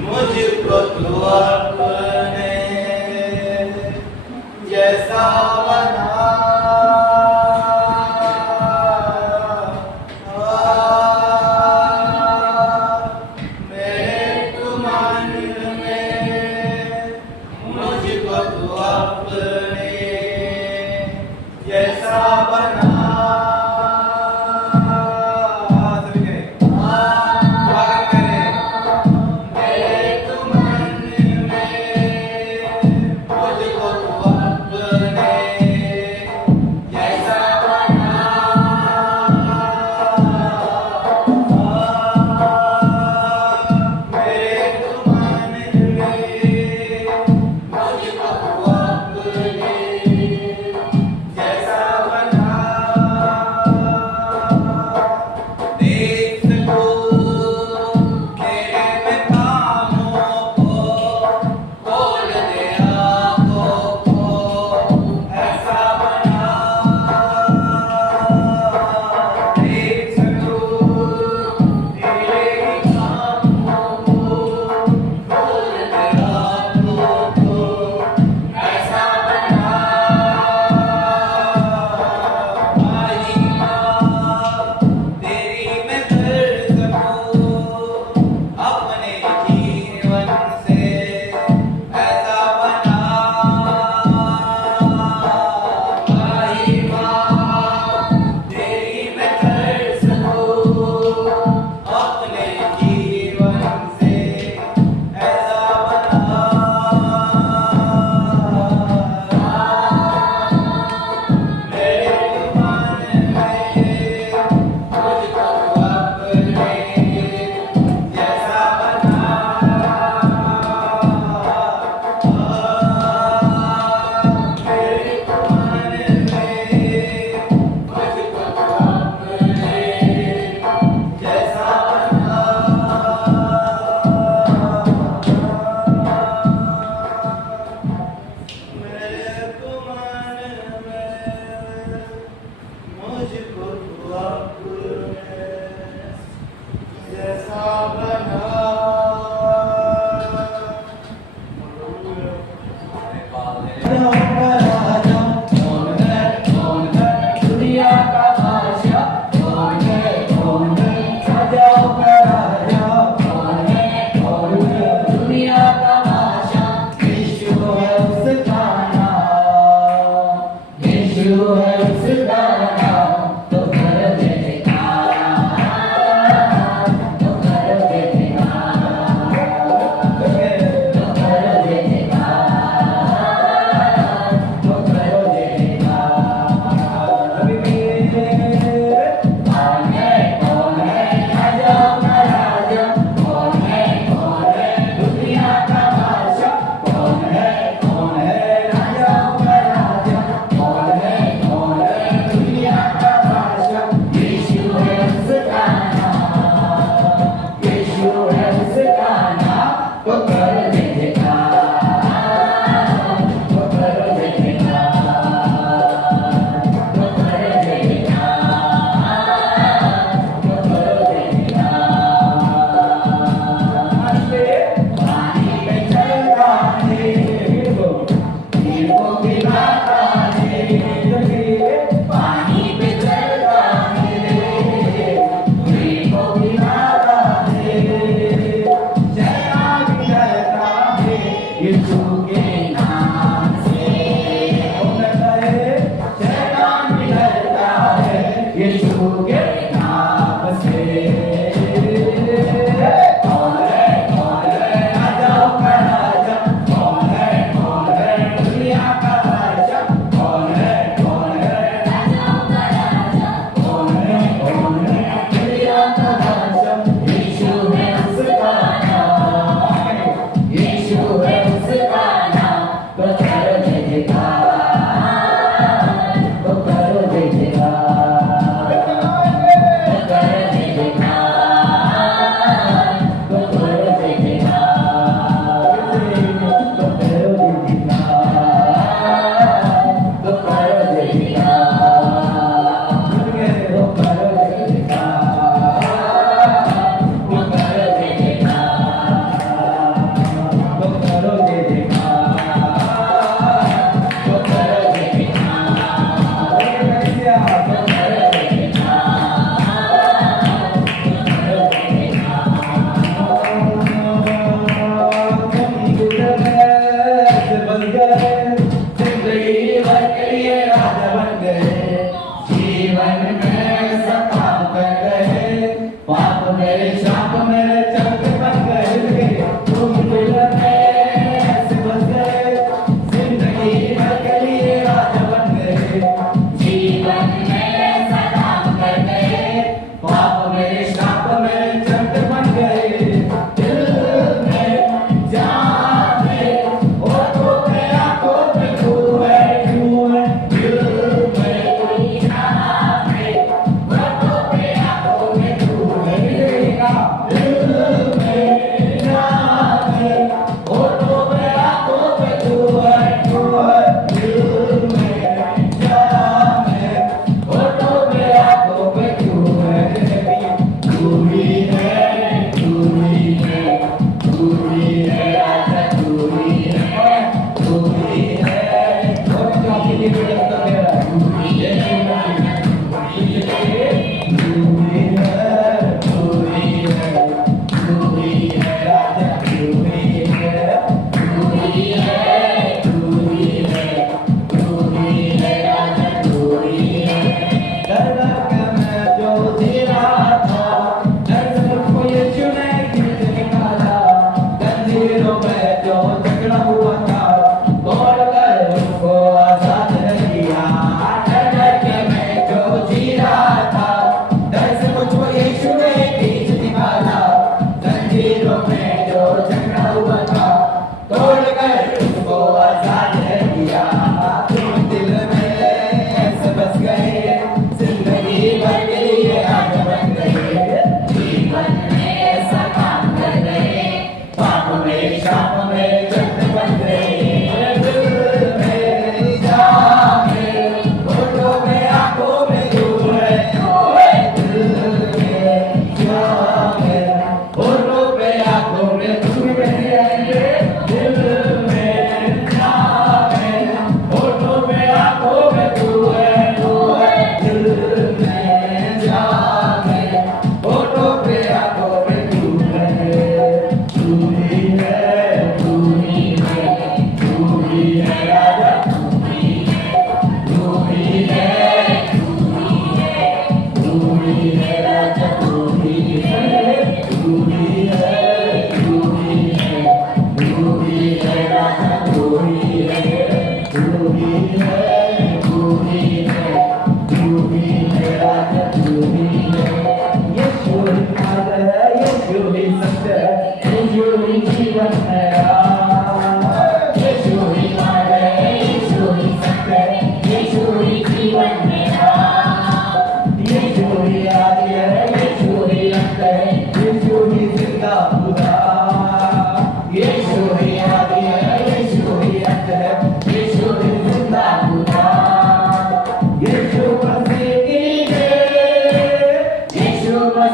मुझको तो अपने जैसा बना, मेरे तुमान में मुझको तो अपने जैसा बना।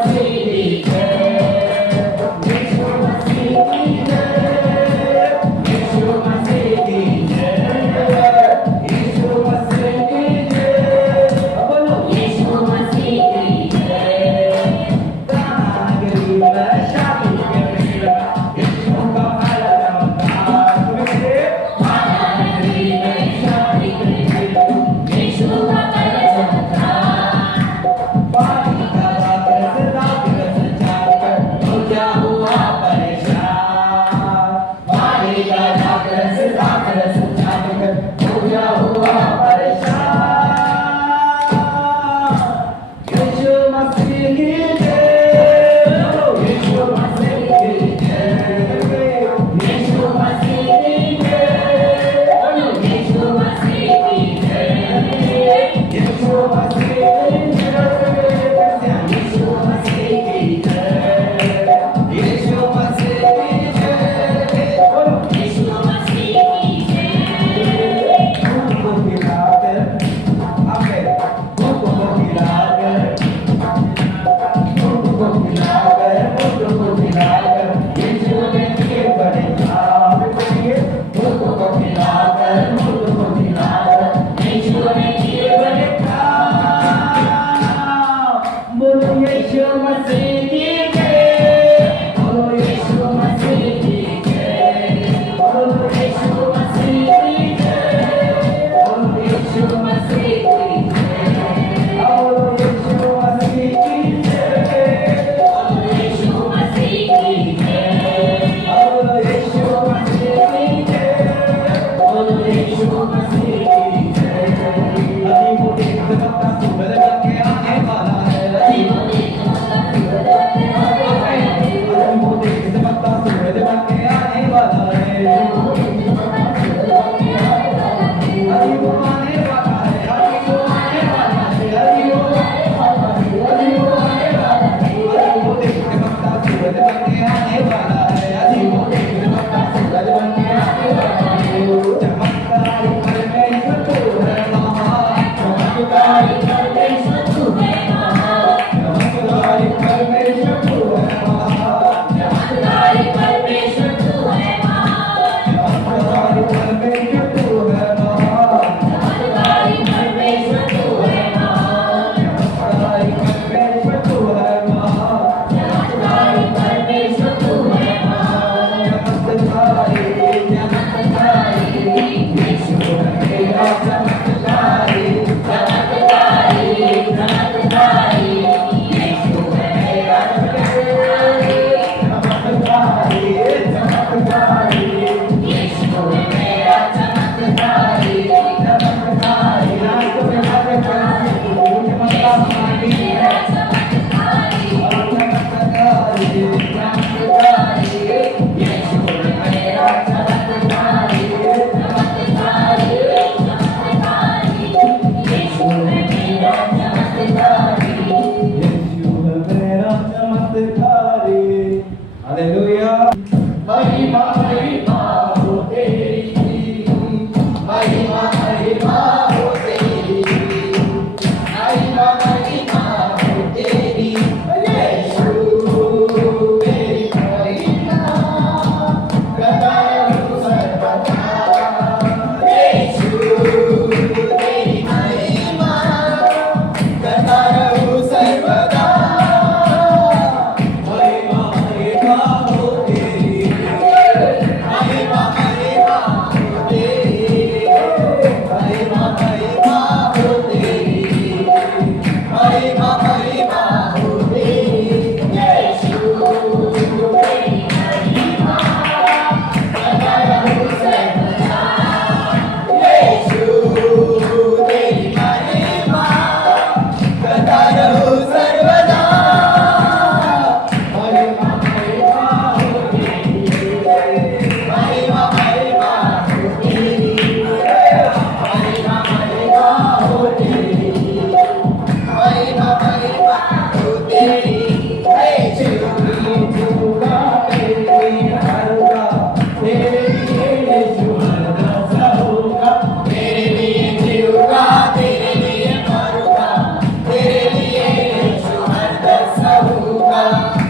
Hãy subscribe cho kênh Ghiền Mì Gõ để không bỏ lỡ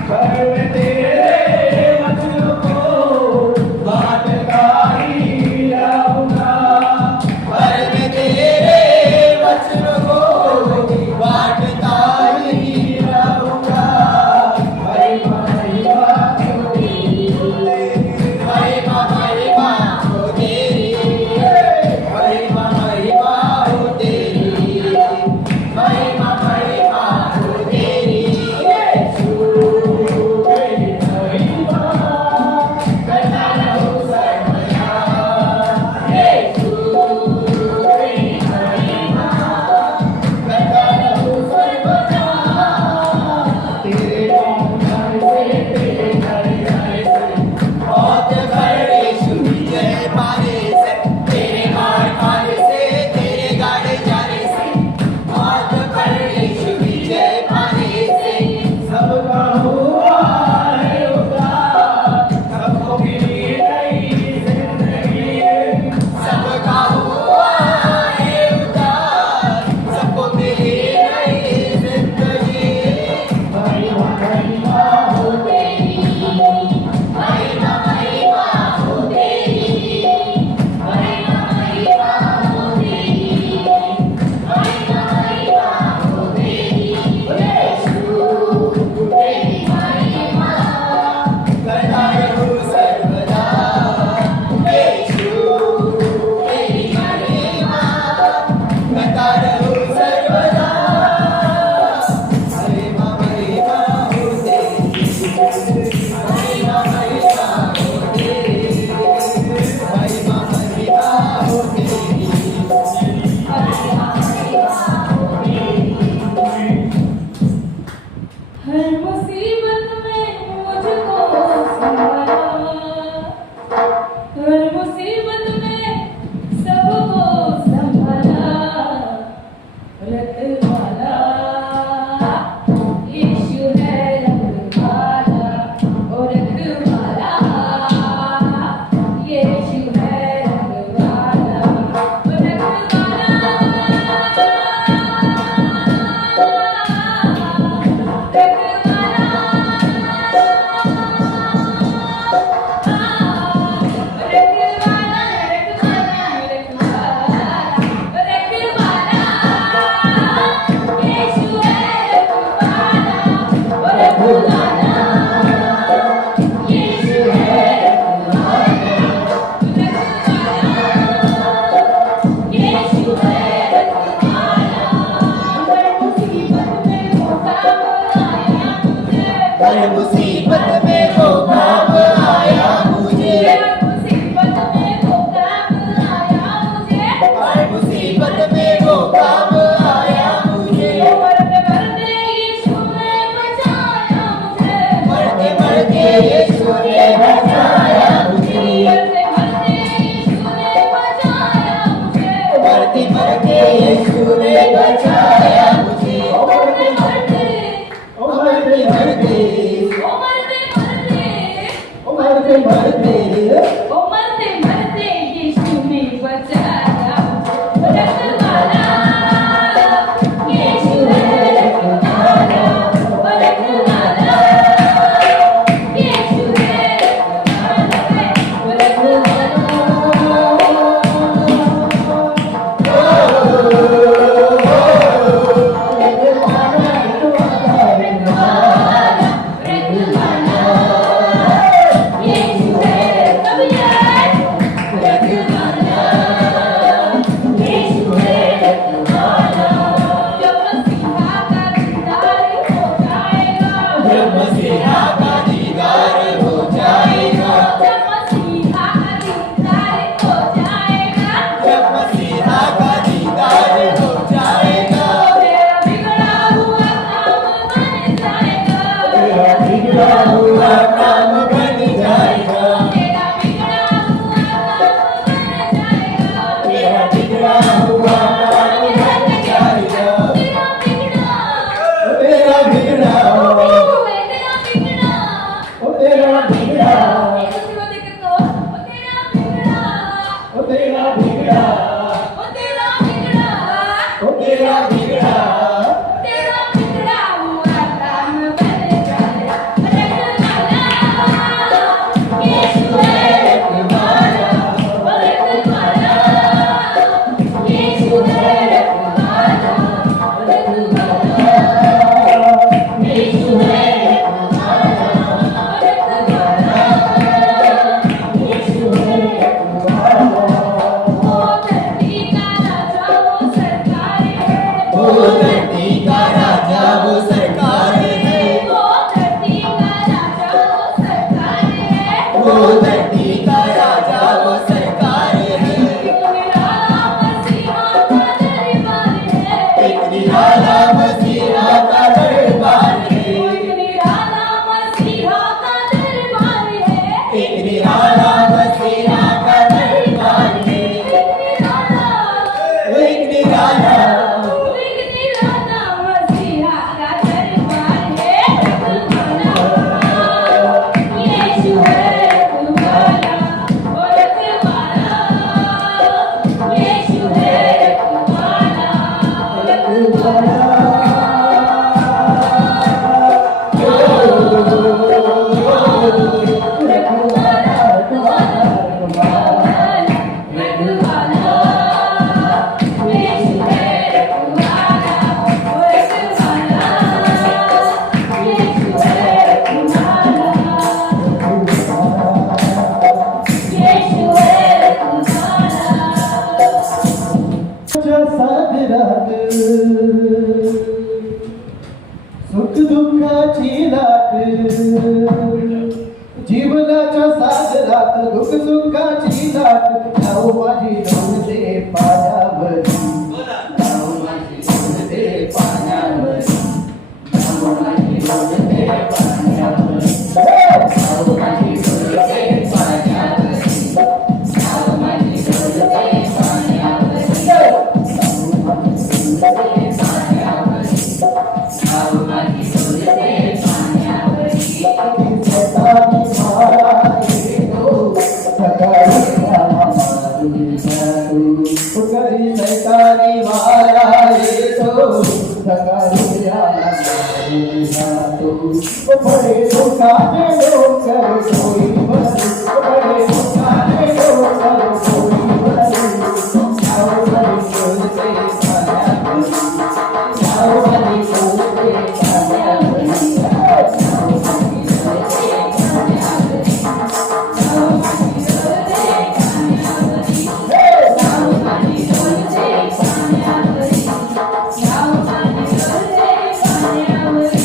पर मैं तेरे वचन को बांटता ही रहूंगा, पर मैं तेरे वचन को बांटता ही रहूंगा। महिमा महिमा हो तेरी, महिमा महिमा हो तेरी, महिमा महिमा हो तेरी, महिमा महिमा हो तेरी। यीशु तेरी महिमा करता रहूं सर्वदा, यीशु तेरी महिमा करता रहूं सर्वदा। तेरे नाम से, तेरे घर से बहुत बड़े यीशु विजय पाने से, तेरे मार खाने से, तेरे गाड़े जाने से, बहुत बड़े यीशु विजय पाने से। सबका हुआ है उद्धार, सबको मिली नई जिंदगी, सबका हुआ है उद्धार, सबको मिली नई जिंदगी। महिमा महिमा हो तेरी, महिमा महिमा हो तेरी, महिमा महिमा हो तेरी, महिमा महिमा हो तेरी। यीशु तेरी महिमा करता रहूं सर्वदा, यीशु तेरी महिमा करता रहूं सर्वदा। महिमा महिमा हो तेरी, महिमा महिमा हो तेरी, महिमा महिमा हो तेरी, महिमा महिमा हो तेरी। हर मुसीबत में मुझको संभाला, हर मुसीबत में सबको संभाला। रखवाला यीशु है, रखवाला ओ रखवाला, यीशु है रखवाला ओ रखवाला। हर मुसीबत में वो काम आया मुझे, मुसीबत में वो काम आया मुझे, हर मुसीबत में वो काम आया मुझे। मरते मरते यीशु ने बचाया मुझे, मरते मरते यीशु ने बचाया मुझे, मरते मरते यीशु ने बचाया मुझे, मरते मरते यीशु ने बचाया मुझे। मरते मरते ओ मरते मरते, ओ मरते मरते, ओ मरते मरते, ओ मरते मरते यीशु ने बचाया मुझे। रखवाला यीशु है, रखवाला ओ रखवाला, यीशु है रखवाला ओ रखवाला। तेरा बिगड़ा हुआ काम बन जाए। सुख दुःखाची लाट जीवनाच्या सागरात दुःख सुखाची लाट नाव माझी डोलते पाण्यावरी नाव माझी डोलते पाण्यावरी नाव माझी डोलते पाण्यावरी नाव माझी डोलते पाण्यावरी नाव माझी डोलते पाण्यावरी नाव माझी डोलते सरकारी वाला ये तो सरकारी वाला तो बड़े दुकाने लोग कर कोई बड़ी बड़े दुकाने लोग कर कोई बड़ी आओ बड़ी बोलते पाया आओ बड़ी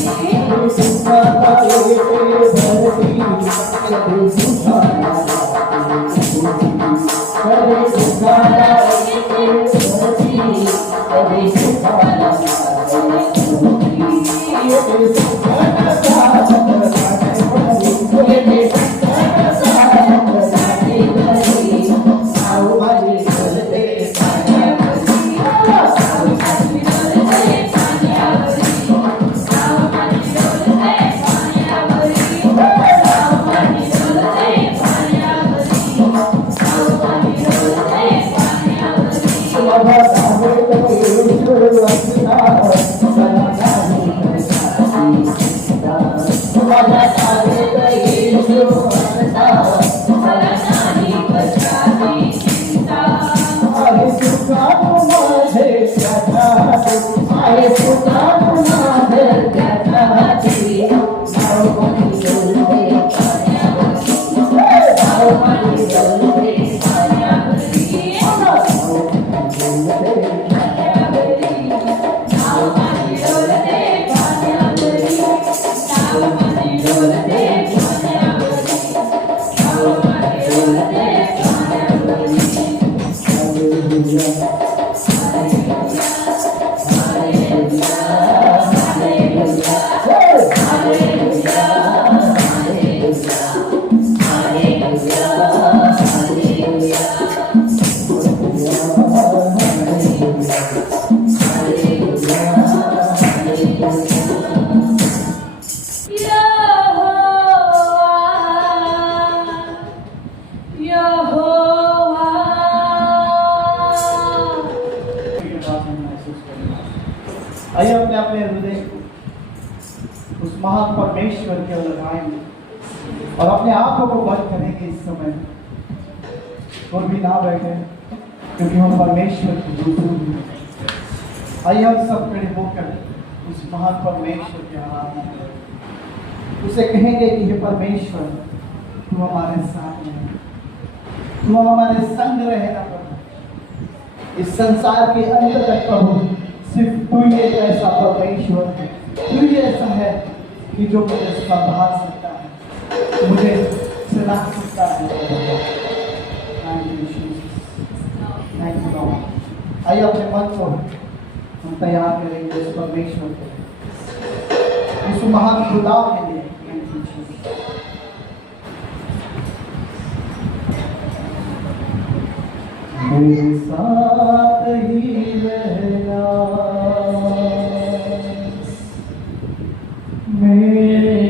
बोलते पाया आइए अपने अपने हृदय उस महान परमेश्वर के ओर लगाएंगे और अपने आंखों को बंद करेंगे इस समय और भी ना बैठे क्योंकि हम परमेश्वर की हुजूर में। आइए हम सब खड़े होकर उस महान परमेश्वर की आराधना करें। उसे कहेंगे कि हे परमेश्वर तू हमारे साथ में, तू हमारे संग रहेगा प्रभु। इस संसार के अंत तक प्रभु सिर्फ तू ही एक ऐसा परमेश्वर है, तू ही ऐसा है कि जो मुझे संभाल सकता है, मुझे सुना सकता है। आइए अपने मन को हम तैयार करेंगे उस परमेश्वर के लिए, उस महान खुदा के लिए। मेरे साथ ही रहना मेरे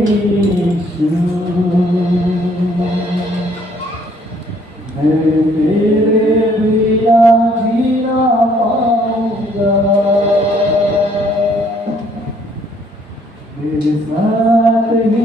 यीशु, मैं तेरे बिना जी ना पाऊंगा। मेरे साथ ही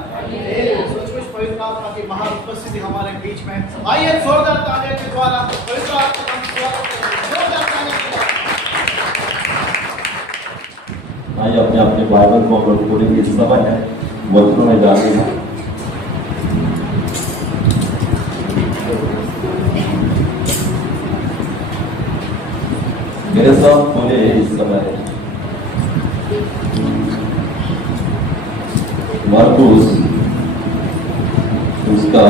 सचमुच पवित्र आत्मा की महान उपस्थिति हमारे बीच में। आइए जोरदार तालियों के द्वारा पवित्र आत्मा का स्वागत करें। जोरदार तालियों के द्वारा। आइए अपने अपने बाइबल को हम लोग खोलेंगे। इस समय है वचनों में जाने हैं। मेरे साथ खोले इस समय मरकुस उसका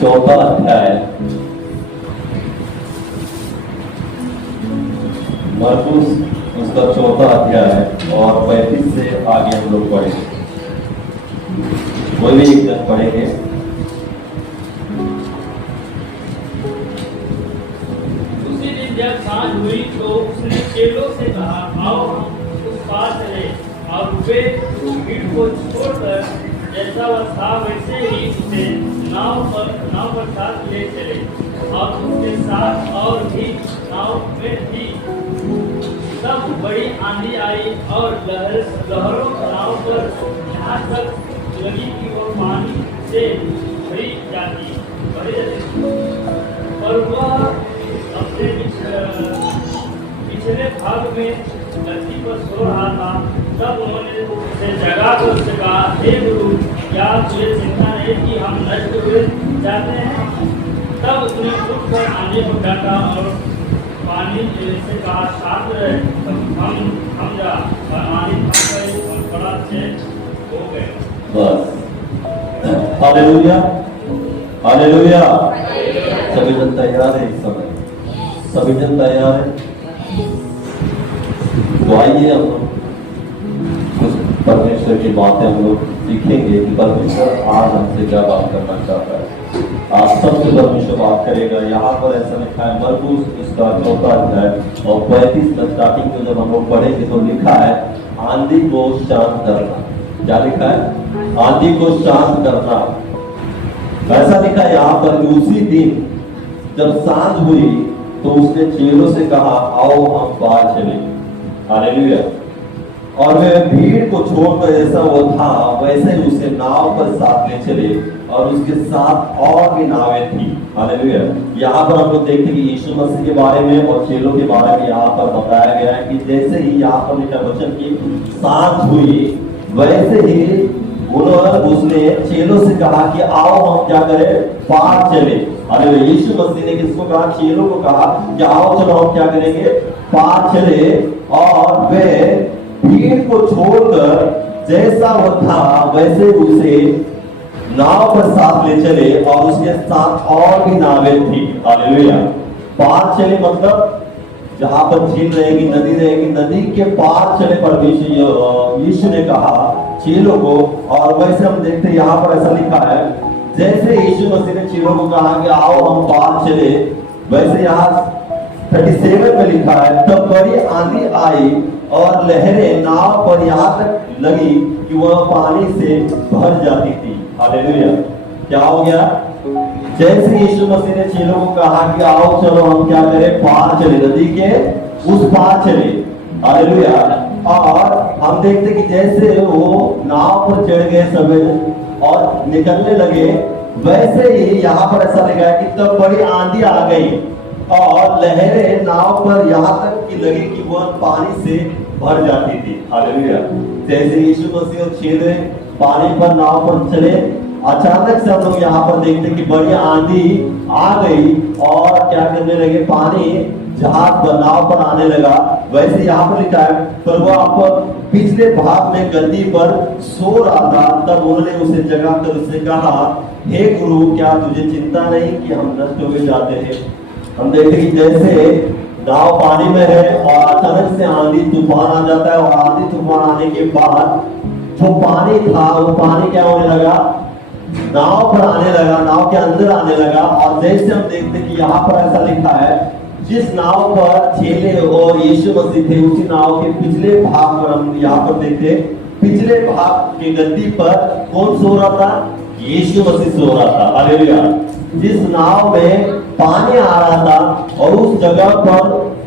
4वां अध्याय, मरकुस उसका 4वां अध्याय और 35 से आगे हम लोग पढ़ेंगे। कोई भी एक जन पढ़ेंगे। उसी दिन जब सांझ हुई तो उसने चेलों से कहा, आओ हम उस पार चले। और वे भीड़ को छोड़कर जैसा वह था वैसे ही उसे नाव पर साथ ले चले। और उसके साथ और भी नाव में थी। तब बड़ी आंधी आई और लहरों नाव पर यहाँ तक लगी कि वह पानी से भरी जाती। और वह अपने पिछले भाग में धरती पर सो रहा था। तब उन्होंने उसे जगाकर उससे कहा, हे गुरु, क्या तुझे चिंता नहीं कि हम नष्ट हुए जाते हैं? तब उसने उठकर आंधी को डांटा और पानी से कहा, शांत रहे, हम जा। और आंधी थम गई और बड़ा चैन हो गए। बस। Hallelujah, hallelujah. सभी जन तैयार है इस समय? सभी जन तैयार है? तो आइए हम लोग कुछ परमेश्वर की बातें हम लोग सीखेंगे कि परमेश्वर आज हमसे क्या बात करना चाहता है। आज सबसे परमेश्वर बात करेगा। यहाँ पर ऐसा लिखा है मरकुस उसका 4वां अध्याय और 35 में स्टार्टिंग में जब हम लोग पढ़ेंगे तो लिखा है आंधी को शांत करना। क्या लिखा है? आंधी को शांत करना। ऐसा लिखा है यहाँ पर कि उसी दिन जब सांझ हुई तो उसने चेलों से कहा, आओ हम पार चले। हालेलुया। और वे भीड़ को छोड़कर जैसा वो था वैसे ही उसे नाव पर साथ ले चले और उसके साथ और भी नावें थी। हालेलुया। यहाँ पर हम लोग देखते हैं कि यीशु मसीह के बारे में और चेलों के बारे में यहाँ पर बताया गया है कि जैसे ही यहाँ पर लिखा वचन की सांझ हुई वैसे ही उसने चेलों से कहा कि आओ हम क्या करें, पार चले। हालेलुया। यीशु मसीह ने किसको कहा? चेलों को कहा कि आओ चलो हम क्या करेंगे, पार चले। और वे भीड़ को छोड़कर जैसा वो था वैसे उसे नाव पर साथ ले चले और उसके साथ और भी नावें थी। हालेलुया। पार चले मतलब जहां पर झील रहेगी, नदी रहेगी, नदी के पार चले परमेश्वर यीशु ने कहा चेलों को। और वैसे हम देखते हैं यहाँ पर ऐसा लिखा है जैसे यीशु मसीह ने चेलों को कहा कि आओ हम पार चले, वैसे यहाँ 37 में लिखा है तब बड़ी आंधी आई और लहरें नाव पर यहाँ तक लगी कि वह पानी से भर जाती थी। हालेलुया। क्या हो गया? जैसे यीशु मसीह ने चेलों को कहा कि आओ चलो हम क्या करें, पार चले, नदी के उस पार चले। हालेलुया। और हम देखते कि जैसे वो नाव पर चढ़ गए सब और निकलने लगे वैसे ही यहाँ पर ऐसा लिखा है कि तब बड़ी आंधी आ गई और लहरें नाव पर यहाँ तक की लगी कि वह पानी से भर जाती थी। हालेलुया। जैसे यीशु मसीह और चेले पानी पर नाव पर चले, अचानक से हम लोग यहाँ पर देखते कि बड़ी आंधी आ गई और क्या करने लगे, पानी जहाज नाव पर आने लगा। वैसे यहाँ पर लिखा है पर वह आप पिछले भाग में गद्दी पर सो रहा था। तब उन्होंने उसे जगा कर उससे कहा, हे गुरु, क्या तुझे चिंता नहीं कि हम नष्ट हो जाते हैं? हम देखते कि जैसे नाव पानी में है और अचानक से आंधी तूफान आ जाता है और आंधी तूफान आने के बाद जो पानी था वो पानी क्या होने लगा, नाव पर आने लगा, नाव के अंदर आने लगा। और जैसे हम देखते कि यहाँ पर ऐसा लिखा है जिस नाव पर चेले और यीशु मसीह थे उसी नाव के पिछले भाग पर हम यहाँ पर देखते पिछले भाग के गद्दी पर कौन सो रहा था? यीशु मसीह सो रहा था। हालेलुया। जिस नाव में पानी आ रहा था और उस जगह पर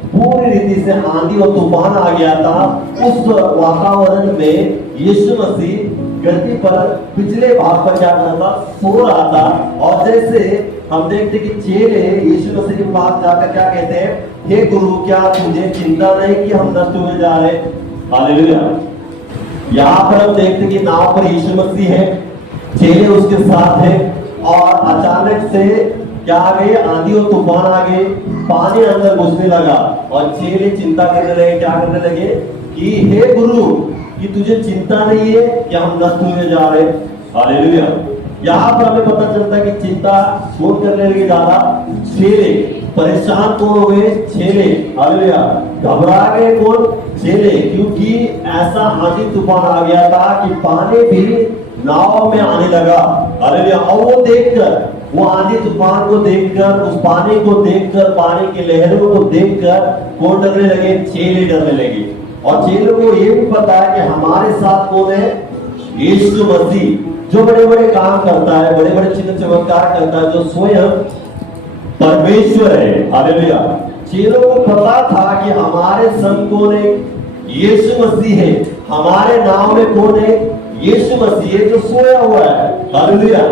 पूरी रीति से आंधी और तूफान आ गया था, उस वातावरण में यीशु मसीह गद्दी पर पिछले भाग पर क्या कर रहा था, सो रहा था। और जैसे हम देखते कि चेले यीशु मसीह के पास जाकर क्या कहते हैं, हे गुरु क्या तुझे चिंता नहीं कि हम नष्ट हुए जा रहे। हालेलुया। यहाँ पर हम देखते कि नाव पर यीशु मसीह है, चेले उसके साथ है, और अचानक से क्या आ गए, आंधी और तूफान आ गए, पानी अंदर घुसने लगा और चेले चिंता करने लगे, क्या करने लगे कि हे गुरु कि तुझे चिंता नहीं है कि हम नष्ट होने जा रहे। हालेलुया। यहाँ पर हमें पता चलता है कि चिंता कौन करने लगे ज्यादा, चेले। परेशान कौन हो गए, चेले। हालेलुया। घबरा गए कौन, चेले, क्योंकि ऐसा आंधी तूफान आ गया था कि पानी भी नाव में आने लगा। हालेलुया। और वो देखकर, वो आंधी तूफान को देखकर, उस पानी को देखकर, पानी की लहरों को देखकर कौन डरने लगे, चेले डरने लगे। और चेलों को ये भी पता है कि हमारे साथ कौन है, यीशु मसीह, जो बड़े बड़े काम करता है, बड़े बड़े चिन्ह चमत्कार करता है, जो स्वयं परमेश्वर है। हालेलुया। चेलों को पता था कि हमारे संग कौन है, यीशु मसीह है। हमारे नाम में कौन है, यीशु मसीह है, जो सोया हुआ है। हालेलुया।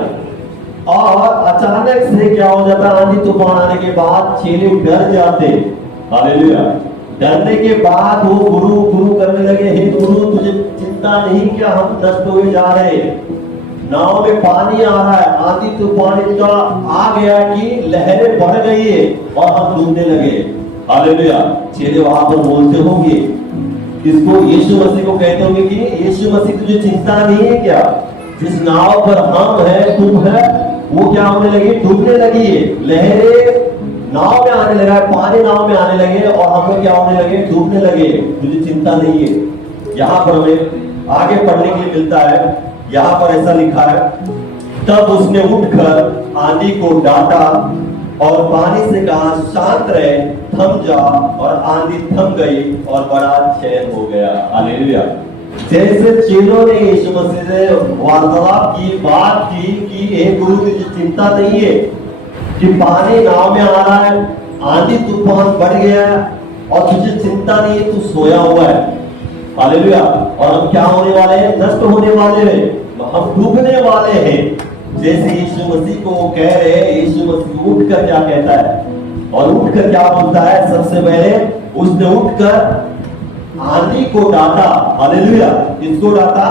और अचानक से क्या हो जाता, आंधी तूफान आने के बाद चेले डर जाते। हालेलुया। डरने के बाद वो गुरु गुरु करने लगे, हे गुरु तुझे चिंता नहीं क्या हम नष्ट हुए जा रहे। नाव में पानी आ रहा है, आंधी तूफान इतना आ गया कि लहरें बढ़ गई है और हम डूबने लगे। हालेलुया। चेले वहां पर बोलते होंगे, किसको, यीशु मसीह को कहते होंगे कि यीशु मसीह तुझे चिंता नहीं है क्या, जिस नाव पर हम है, तुम है, वो क्या होने लगी, डूबने लगी है। लहरें नाव में आने लगा, पानी नाव में आने लगे और हम लोग क्या होने लगे, डूबने लगे। तुझे चिंता नहीं है। यहाँ पर हमें आगे पढ़ने के लिए मिलता है, यहाँ पर ऐसा लिखा है, तब उसने उठकर आंधी को डांटा और पानी से कहा शांत रहे, थम जा, और आंधी थम गई और बड़ा चैन हो गया। हालेलुया। जैसे चेलों ने यीशु मसीह से वार्तालाप की, बात की कि हे गुरु तुझे चिंता नहीं है कि पानी नाव में आ रहा है, आंधी तूफान बढ़ गया है और तुझे चिंता नहीं है, तू सोया हुआ है। हालेलुया। और हम क्या होने वाले हैं, नष्ट होने वाले हैं, हम डूबने वाले हैं। जैसे यीशु मसीह को वो कह रहे हैं, यीशु मसीह उठकर क्या कहता है, और उठकर क्या बोलता है, सबसे पहले उसने उठकर आंधी को डांटा। हालेलुया। किसको डांटा,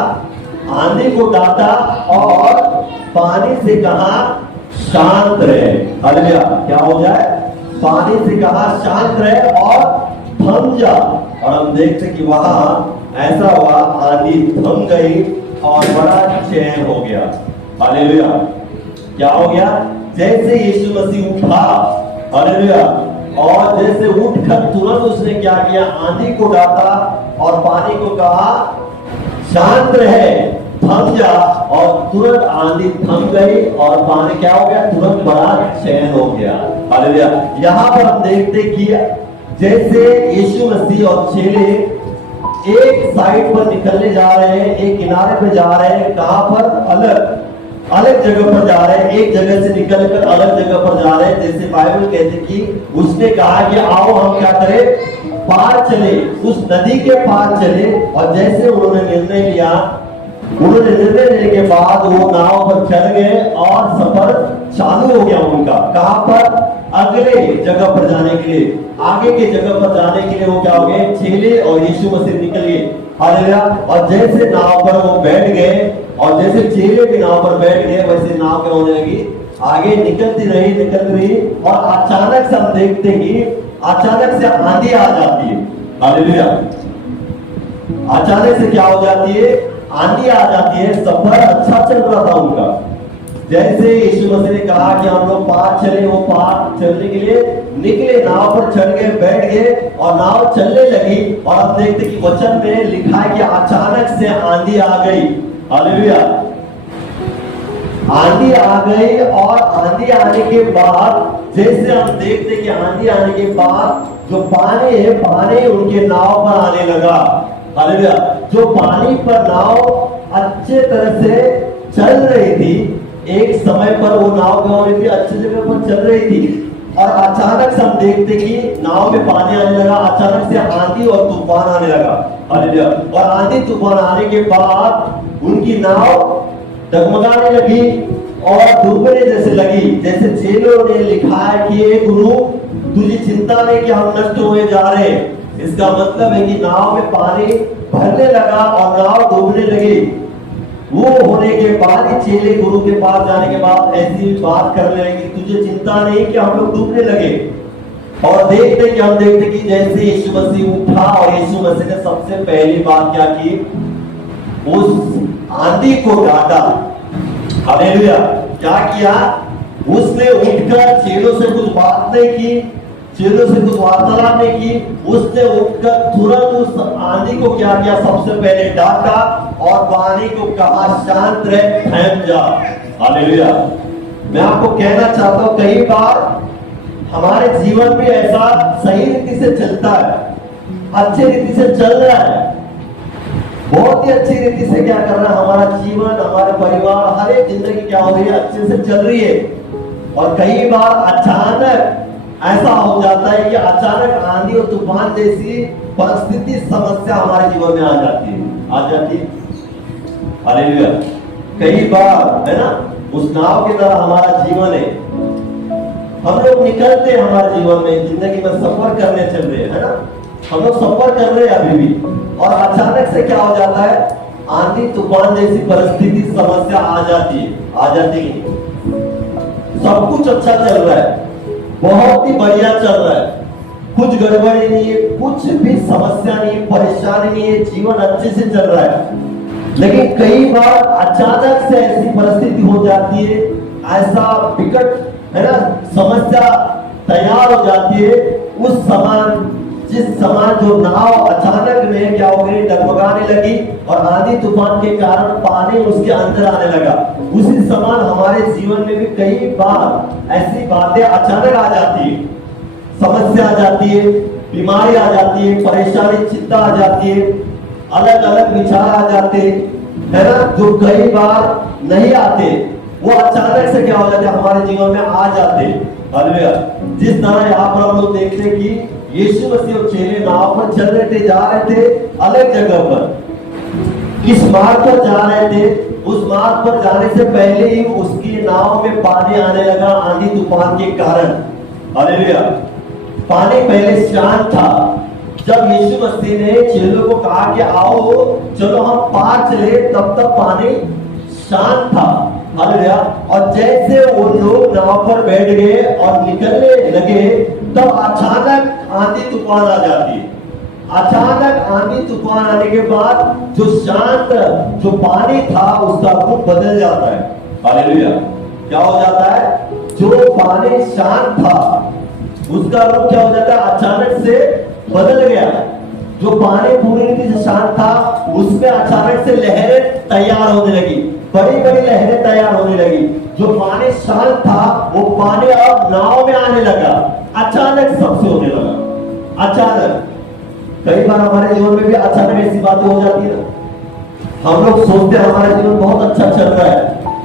आंधी को डांटा और पानी से कहा शांत रहे। हालेलुया। क्या हो जाए, पानी से कहा शांत रहे और थम जा। और हम देखते कि वहां ऐसा हुआ, आंधी थम गई और बड़ा चैन हो गया। हालेलुया। क्या हो गया, जैसे यीशु मसीह उठा, हालेलुया, और जैसे उठकर तुरंत उसने क्या किया, आंधी को डांटा और पानी को कहा शांत रहे, थम जा, और तुरंत आंधी थम गई और पानी क्या हो गया, तुरंत बड़ा चैन हो गया। हालेलुया। यहाँ पर हम देखते कि जैसे यीशु मसीह और चेले एक साइड पर निकलने जा रहे हैं, एक किनारे पर जा रहे हैं, कहां पर, अलग अलग जगह पर जा रहे हैं, एक जगह से निकलकर अलग जगह पर जा रहे हैं। जैसे बाइबल कहते कि उसने कहा कि आओ हम क्या करें, पार चले, उस नदी के पार चले। और जैसे उन्होंने निर्णय लिया, उन्होंने निर्णय लेने के बाद वो नाव पर चढ़ गए और सफर चालू हो गया उनका। कहां पर, अगले जगह पर जाने के लिए, आगे के जगह पर जाने के लिए वो क्या हो गए, चेले और यीशु मसीह निकल गए। हालेलुया। और जैसे नाव पर वो बैठ गए और जैसे चेले भी नाव पर बैठ गए, वैसे नाव क्या होने लगी, आगे निकलती रही। और अचानक से हम देखते कि अचानक से आंधी आ जाती है। हालेलुया। अचानक से क्या हो जाती है, आंधी आ जाती है। सफर अच्छा चल रहा था उनका। जैसे यीशु मसीह ने कहा कि हम लोग पार चले, वो पार चलने के लिए निकले, नाव पर चढ़ गए, बैठ गए और नाव चलने लगी। और हम देखते कि वचन में लिखा है कि अचानक से आंधी आ गई। हालेलुया। आंधी आ गई और आंधी आने के बाद जैसे हम देखते कि आंधी आने के बाद जो पानी है, पानी उनके नाव पर आने लगा। हालेलुया। जो पानी पर नाव अच्छे तरह से चल रही थी, एक समय पर वो नाव क्या हो रही थी, अच्छी जगह पर चल रही थी। और अचानक से हम देखते कि नाव में पानी आने लगा, अचानक से आंधी और तूफान आने लगा। हालेलुया। और आंधी तूफान आने के बाद उनकी नाव डगमगाने लगी और डूबने जैसे लगी। जैसे चेलों ने लिखा है कि हे गुरु, तुझे चिंता नहीं कि हम नष्ट हुए जा रहे हैं। इसका मतलब है कि नाव में पानी भरने लगा और नाव डूबने लगी। वो होने के बाद ही चेले गुरु के पास जाने के बाद ऐसी बात करने लगे, तुझे चिंता नहीं कि हम लोग डूबने लगे। और हम देखते कि जैसे यीशु मसीह उठा और यीशु मसीह ने सबसे पहली बात क्या की, उस आंधी को डांटा। हालेलुया। क्या किया? उसने उठकर चेलों से कुछ बात नहीं की, चेलों से कुछ वार्तालाप नहीं की। उसने उठकर तुरंत उस आंधी को क्या किया? सबसे पहले डांटा और पानी को कहा, शांत रह, थम जा। हालेलुया। मैं आपको कहना चाहता हूं, कई बार हमारे जीवन में ऐसा सही रीति से चलता है, अच्छे रीति से चल रहा है, बहुत ही अच्छी रीति से क्या कर रहा है, हमारा जीवन, हमारे परिवार, हर एक जिंदगी क्या हो रही है, अच्छे से चल रही है। और कई बार अचानक ऐसा हो जाता है कि अचानक आंधी और तूफान जैसी परिस्थिति, समस्या हमारे जीवन में आ जाती है। हालेलुया। कई बार है ना, उस नाव की तरह हमारा जीवन है। हम लोग निकलते हैं हमारे जीवन में, जिंदगी में सफर करने चल रहे हैं, है ना, हम लोग सफर कर रहे हैं अभी भी, और अचानक से क्या हो जाता है, आंधी तूफान जैसी परिस्थिति, समस्या आ जाती है। सब कुछ अच्छा चल रहा है, बहुत ही बढ़िया चल रहा है, कुछ गड़बड़ी नहीं है, कुछ भी समस्या नहीं है, परेशानी नहीं है, जीवन अच्छे से चल रहा है। लेकिन कई बार अचानक से ऐसी परिस्थिति हो जाती है, ऐसा विकट है ना समस्या तैयार हो जाती है। उस समान जिस समान जो नाव अचानक में क्या हो गई, डगमगाने लगी और आंधी तूफान के कारण पानी उसके अंदर आने लगा, उसी समान हमारे जीवन में भी कई बार ऐसी बातें अचानक आ जाती है, समस्या आ जाती है, बीमारी आ जाती है, परेशानी, चिंता आ जाती है, अलग अलग विचार आ जाते है ना, जो कई बार नहीं आते, वो अचानक से क्या हो जाते हमारे जीवन में आ जाते। हालेलुया। जिस तरह यहाँ पर हम लोग देखते हैं कि यीशु मसीह और चेले नाव पर चल रहे थे, जा रहे थे अलग जगह पर, इस मार्ग पर जा रहे थे, उस मार्ग पर जाने से पहले ही उसकी नाव में पानी आने लगा, आंधी तूफान के कारण। हालेलुया। पानी पहले शांत था। जब यीशु मसीह ने चेलों को कहा कि आओ चलो हम पार चले, तब तक पानी शांत था। हालेलुया। और जैसे वो लोग नाव पर बैठ गए और निकलने लगे, तब अचानक आंधी तूफान आ जाती है। अचानक आंधी तूफान आने के बाद जो शांत जो पानी था उसका रूप बदल जाता है। हालेलुया। क्या हो जाता है? जो पानी शांत था उसका रूप क्या हो जाता है? अचानक से बदल गया। जो पानी पूरी रीति से शांत था उसमें अचानक से लहरें तैयार होने लगी, बड़ी बड़ी लहरें तैयार होने लगी। जो पानी शांत था वो पानी अब नाव में आने लगा, अचानक सबसे होने लगा। अचानक कई बार हमारे जीवन में भी अचानक ऐसी बातें हो जाती है। हम लोग सोचते हैं हमारा जीवन बहुत अच्छा चल रहा है,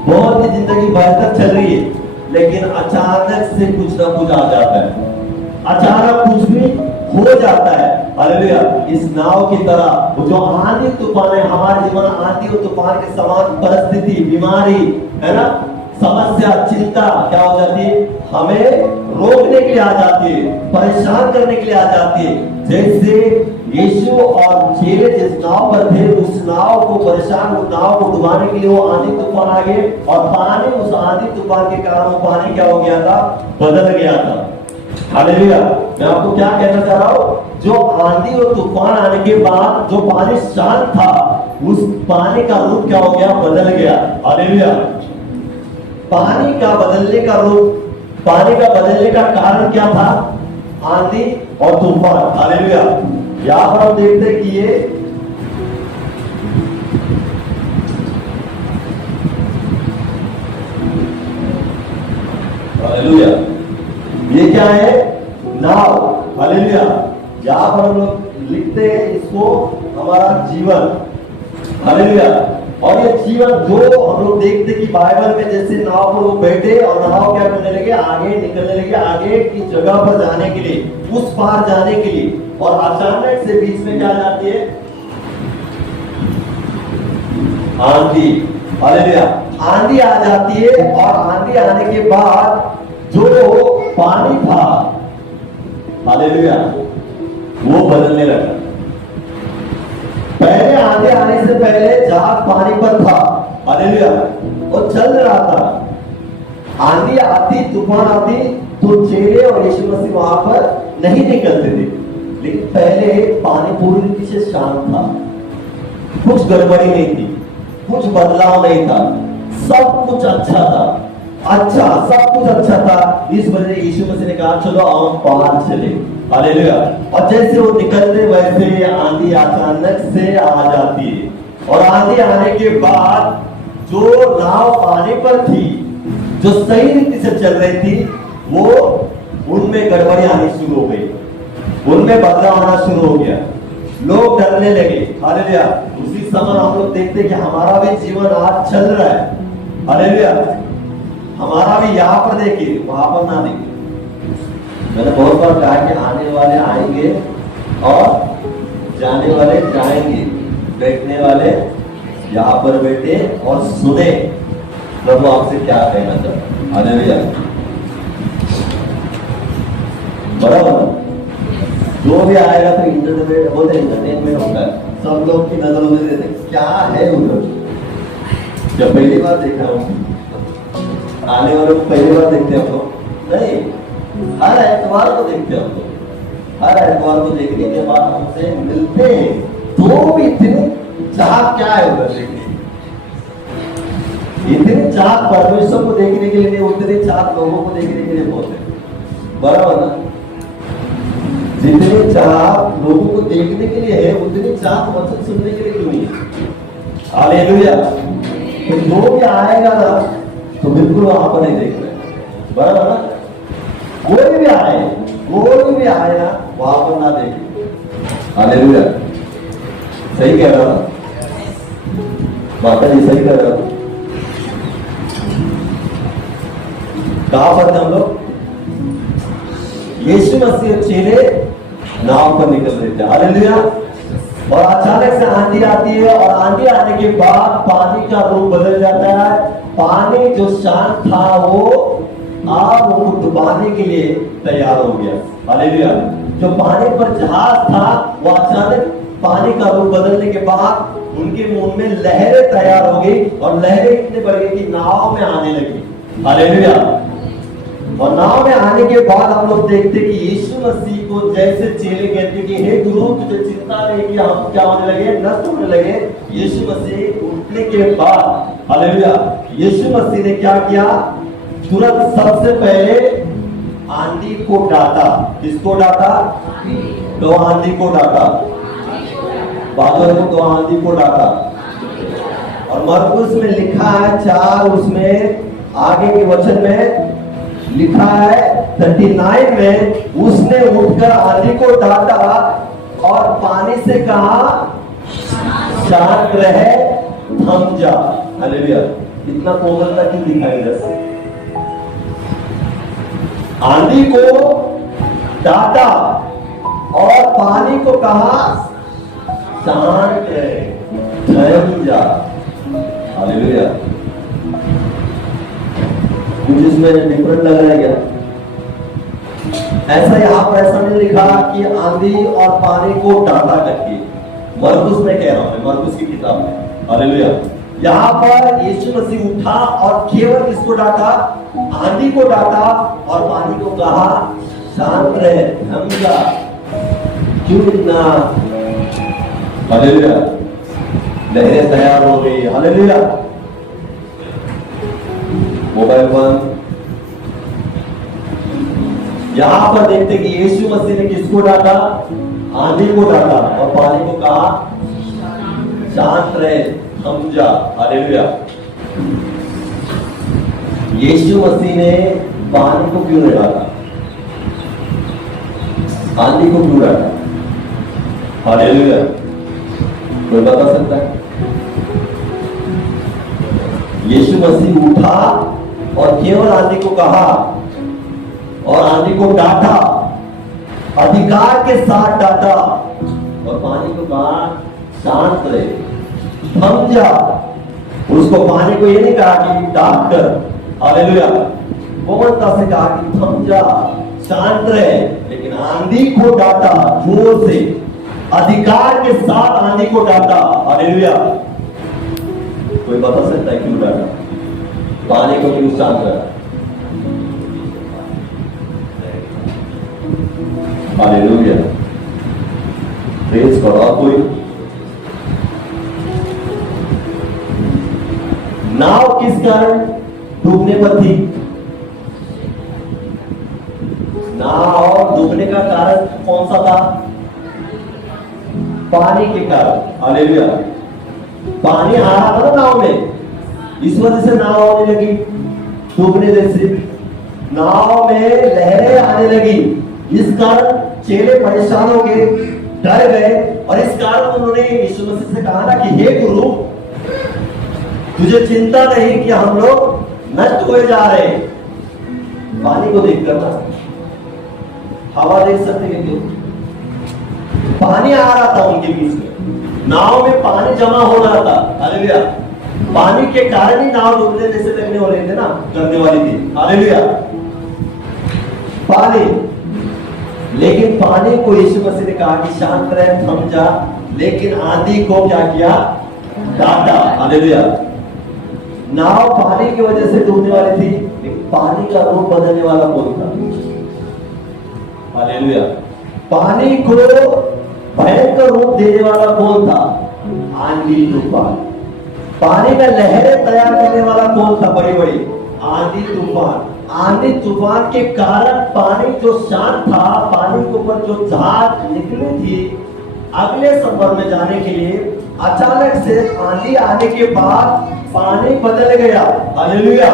बहुत ही जिंदगी बेहतर चल रही है, लेकिन अचानक से कुछ ना कुछ आ जाता है, अचानक कुछ भी हो जाता है। हालेलुया। इस नाव की तरह वो जो आंधी तूफान है हमारे जीवन, आंधी और तूफान के समान परिस्थिति, बीमारी है ना, समस्या, चिंता क्या हो जाती है, हमें रोकने के लिए आ जाती है, परेशान करने के लिए आ जाती है। जैसे यीशु और चेले जिस नाव पर थे, उस नाव को परेशान, उस नाव को डुबाने के लिए वो आंधी तूफान आ गए, और पानी उस आंधी तूफान के कारण वो पानी क्या हो गया था, बदल गया था। हालेलुया। मैं आपको क्या कहना चाह रहा हूं, जो आंधी और तूफान आने के बाद जो पानी शांत था, उस पानी का रूप क्या हो गया, बदल गया। हालेलुया। पानी का बदलने का रूप, पानी का बदलने का कारण क्या था? आंधी और तूफान। हालेलुया। यहां पर हम देखते हैं कि ये हालेलुया, ये क्या है? नाव। हालेलुया। यहाँ पर हम लोग लिखते हैं इसको हमारा जीवन। हालेलुया। और ये जीवन जो हम लोग देखते कि बाइबल में जैसे नाव पर वो बैठे और नाव क्या करने लगे, आगे निकलने लगे, आगे की जगह पर जाने के लिए, उस पार जाने के लिए, और अचानक से बीच में क्या जाती है, आंधी। हालेलुया, आंधी आ जाती है, और आंधी आने के बाद जो पानी था, हालेलुया, वो बदलने लगा। पहले आंधी आने से पहले जहाज पानी पर था, हालेलुया, वो चल रहा था। आंधी आती, तूफान आती तो चेले और यीशु मसीह वहां पर नहीं निकलते थे, लेकिन पहले पानी पूरी रीति से शांत था, कुछ गड़बड़ी नहीं थी, कुछ बदलाव नहीं था, सब कुछ अच्छा था, सब कुछ अच्छा था। इस वजह से यीशु मसीह ने कहा चलो हम पार चले, हालेलुया। और जैसे वो निकलते वैसे आंधी अचानक से आ जाती है, और आंधी आने के बाद जो नाव पानी पर थी, जो सही रीति से चल रही थी, वो उनमें गड़बड़ी आनी शुरू हो गई, उनमें बदलाव आना शुरू हो गया, लोग डरने लगे, हालेलुया। उसी समय हम लोग देखते कि हमारा भी जीवन आज चल रहा है, हालेलुया, हमारा भी यहाँ पर देखिए, वहां पर ना देखिए। मैंने बहुत बार कहा कि आने वाले आएंगे और जाने वाले जाएंगे, बैठने वाले यहाँ पर बैठे और सुने प्रभु आपसे क्या कहना चाहते, हालेलुया, बराबर। जो भी आएगा तो इंटरटेनमेंट बोलते, एंटरटेनमेंट होता है, सब लोग की नजर उधर देते क्या है उधर। जब पहली बार देखा हूँ, आने वाले को पहली बार देखते हैं हम लोग नहीं, हर एतवार को देखते हैं हम लोग, हर एतवार को देखने के बाद हमसे मिलते हैं, तो भी इतनी चाह क्या है उधर देखने, इतनी चाह परमेश्वर को देखने के लिए नहीं, उतनी चाह लोगों को देखने के लिए बहुत है, बराबर ना। जितनी चाह लोगों को देखने के लिए है, उतनी चाह वचन सुनने के लिए क्यों नहीं है, हालेलुया। तो जो भी आएगा ना तो बिल्कुल वहां पर नहीं देख रहे, बराबर ना। कोई भी आए ना वहां पर ना देखे, हालेलुया। सही कह रहा था माता जी, सही कह रहा था। कहां पर थे हम लोग, यीशु मसीह चेले नाव पर निकल रहे थे, हालेलुया। और अचानक से आंधी आती है, और आंधी आने के बाद पानी का रूप बदल जाता है, पानी जो शांत था वो आप उनको डुबाने के लिए तैयार हो गया, हालेलुया। जो पानी पर जहाज था वो अचानक पानी का रूप बदलने के बाद उनके मुंह में लहरें तैयार हो गई, और लहरें इतने बढ़ गई कि नाव में आने लगी, हालेलुया। और नाव में आने के बाद हम लोग देखते कि यीशु मसीह को जैसे चेले कहते कि हे गुरु तुझे चिंता नहीं कि हम क्या होने लगे, नष्ट होने लगे। यीशु मसीह उठने के बाद, हालेलुया, यीशु मसीह ने क्या किया, तुरंत सबसे पहले आंधी को डांटा। किसको डांटा, तो आंधी को डांटा, बादल को, तो आंधी को डांटा। और मरकुस में लिखा है 4 उसमें आगे के वचन में लिखा है 39 में, उसने उठकर आंधी को डांटा और पानी से कहा शांत रहे, थम जा, हालेलुया। इतना कोमलता क्यों दिखाई दे, आंधी को डांटा और पानी को कहा शांत रहे, थम जा, हालेलुया। कुछ इसमें डिफरेंट लग रहा है क्या, ऐसा यहाँ पर ऐसा नहीं लिखा कि आंधी और पानी को डांटा करके, मरकुस में कह रहा हूं, मरकुस की किताब में, हालेलुया। यहाँ पर यीशु मसीह उठा और केवल किसको डांटा, आंधी को डांटा और पानी को कहा शांत रहे, थम जा, क्यों इतना, हालेलुया। लहरें तैयार हो गई, हालेलुया। मोबाइल बंद। यहां पर देखते कि यीशु मसीह ने किसको डांटा, आंधी को डांटा और पानी को कहा शांत रहे, थम जा, हालेलुया। यीशु मसीह ने पानी को क्यों नहीं डांटा, आंधी को क्यों डांटा, हालेलुया। कोई बता सकता है, यीशु मसीह उठा और केवल आंधी को कहा और आंधी को डांटा, अधिकार के साथ डांटा और पानी को कहा शांत रहे, थम जा। उसको पानी को ये नहीं कहा कि डांट कर, हालेलुया, कोमलता से कहा कि थम जा, शांत रहे, लेकिन आंधी को डांटा जोर से, अधिकार के साथ आंधी को डांटा, हालेलुया। कोई बता सकता है क्यों डांटा? पानी को क्यों शांत रहा? हालेलुया, प्रेज करो। कोई नाव किस कारण डूबने पर थी? नाव डूबने का कारण कौन सा था? पानी के कारण, हालेलुया। पानी आ रहा था ना नाव में, इस वजह से नाव आने लगी डूबने जैसे, नाव में लहरें आने लगी। इस कारण चेले परेशान हो गए, डर गए और इस कारण उन्होंने यीशु मसीह से कहा ना कि हे गुरु, तुझे चिंता नहीं कि हम लोग नष्ट हुए जा रहे हैं। पानी को देखकर ना, हवा देख सकते हैं क्यों? पानी आ रहा था उनके बीच में, नाव में पानी जमा हो रहा था, हालेलुया। पानी के कारण ही नाव डूबने जैसे लगने वाले थे ना, करने वाली थी, हालेलुया। पानी, लेकिन पानी को यीशु मसीह ने कहा कि शांत रहे, थम जा, लेकिन आंधी को क्या किया? डांटा, हालेलुया। नाव पानी की वजह से डूबने वाली थी, लेकिन पानी का रूप बदलने वाला कौन था? हालेलुया। पानी को भयंकर रूप देने वाला कौन था? आंधी तूफान। पानी में लहरें तैयार करने वाला कौन था? बड़ी बड़ी आंधी तूफान। आंधी तूफान के कारण पानी जो शांत था, पानी के ऊपर जो जहाज निकली थी अगले सफर में जाने के लिए, अचानक से आंधी आने के बाद पानी बदल गया, हालेलुया।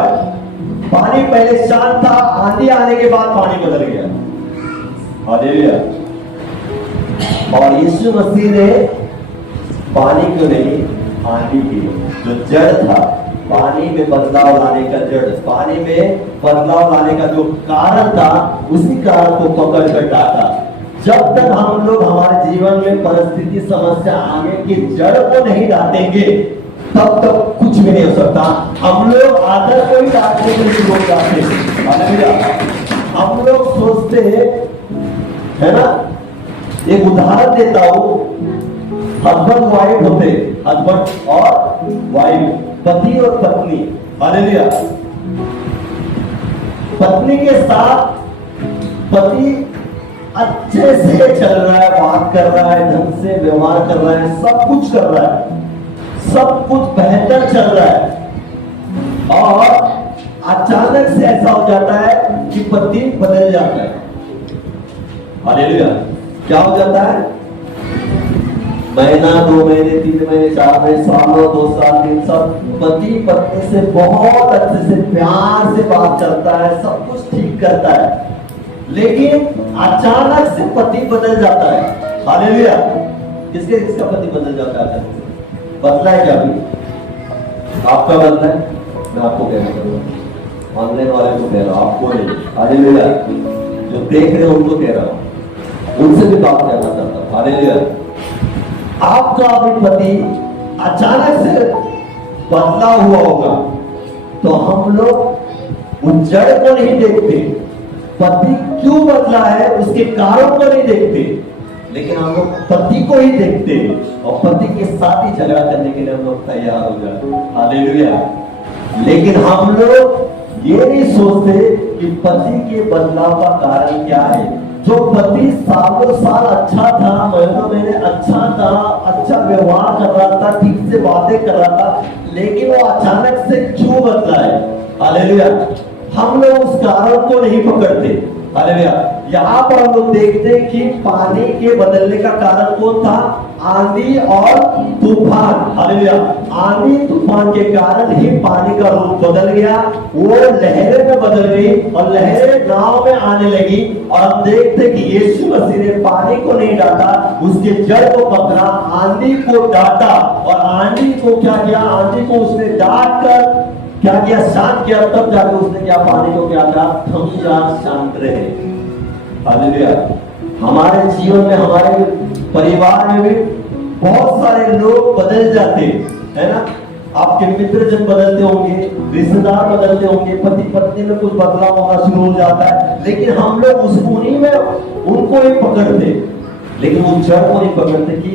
पानी पहले शांत था, आंधी आने के बाद पानी बदल गया, हालेलुया। और यीशु मसीह ने पानी को नहीं, आंधी की जो जड़ था, पानी में बदलाव लाने का जड़, पानी में बदलाव लाने का जो कारण था, उसी कारण को पकड़ कर डाटा। जब तक हम लोग हमारे जीवन में परिस्थिति, समस्या आगे की जड़ को नहीं डांटेंगे, तब तक कुछ भी नहीं हो सकता। हम लोग आदर को ही डांटने के लिए लोग जाते हैं, हम लोग सोचते हैं, है ना। एक उदाहरण देता हूं, हस्बैंड वाइफ होते, हस्बैंड और वाइफ, पति और पत्नी, हालेलुया। पत्नी के साथ पति अच्छे से चल रहा है, बात कर रहा है, ढंग से व्यवहार कर रहा है, सब कुछ कर रहा है, सब कुछ बेहतर चल रहा है, और अचानक से ऐसा हो जाता है कि पति बदल जाता है, हालेलुया। क्या हो जाता है? महीना, 2 महीने, 3 महीने, 4 महीने, सालों, 2 साल, 3 साल, पति पत्नी से बहुत अच्छे से प्यार से बात करता है, सब कुछ ठीक करता है, लेकिन अचानक से पति बदल जाता है, हालेलुया। किसका पति बदल जाता है? बदला है क्या? अभी आपका बदला है? मैं आपको कह रहा हूं, ऑनलाइन वाले को कह रहा हूं, आपको नहीं, हालेलुया। जो देख रहे हैं उनको कह रहा हूं, उनसे भी बात करना चाहता हूं, हालेलुया। आपका अपने पति अचानक से बदला हुआ होगा, तो हम लोग उन जड़ को नहीं देखते, पति क्यों बदला है उसके कारण को नहीं देखते, लेकिन हम लोग पति को ही देखते हैं और पति के साथ ही झगड़ा करने के लिए हम लोग तैयार हो जाते हैं, हालेलुया। लेकिन हम लोग ये नहीं सोचते कि पति के बदलाव का कारण क्या है। जो पति सालों साल अच्छा था, महीनों महीने अच्छा था, अच्छा व्यवहार कर रहा था, ठीक से बातें कर रहा था, लेकिन वो अचानक से क्यों बदला है, हालेलुया। हम लोग उस कारण को नहीं पकड़ते, हालेलुया। यहाँ पर हम लोग देखते हैं कि पानी के बदलने का कारण कौन था? आंधी और तूफान, हालेलुया। आंधी तूफान के कारण ही पानी का रूप बदल गया, वो लहरें में बदल गई और लहरें नाव में आने लगी, और हम देखते कि यीशु मसीह ने पानी को नहीं डांटा, उसके जड़ को पकड़ा, आंधी को डांटा, और आंधी को क्या किया? आंधी को उसने डांट कर क्या किया, शांत किया, तब जाकर उसने क्या पानी को क्या कहा, थम जा, शांत रहे। हालेलुया। हमारे जीवन में, हमारे परिवार में भी बहुत सारे लोग बदल जाते है ना। आपके मित्र जन बदलते होंगे, रिश्तेदार बदलते होंगे, पति पत्नी में कुछ बदलाव होना शुरू हो जाता है, लेकिन हम लोग उस उन्हीं में उनको ही पकड़ते, लेकिन वो जड़ को नहीं पकड़ते कि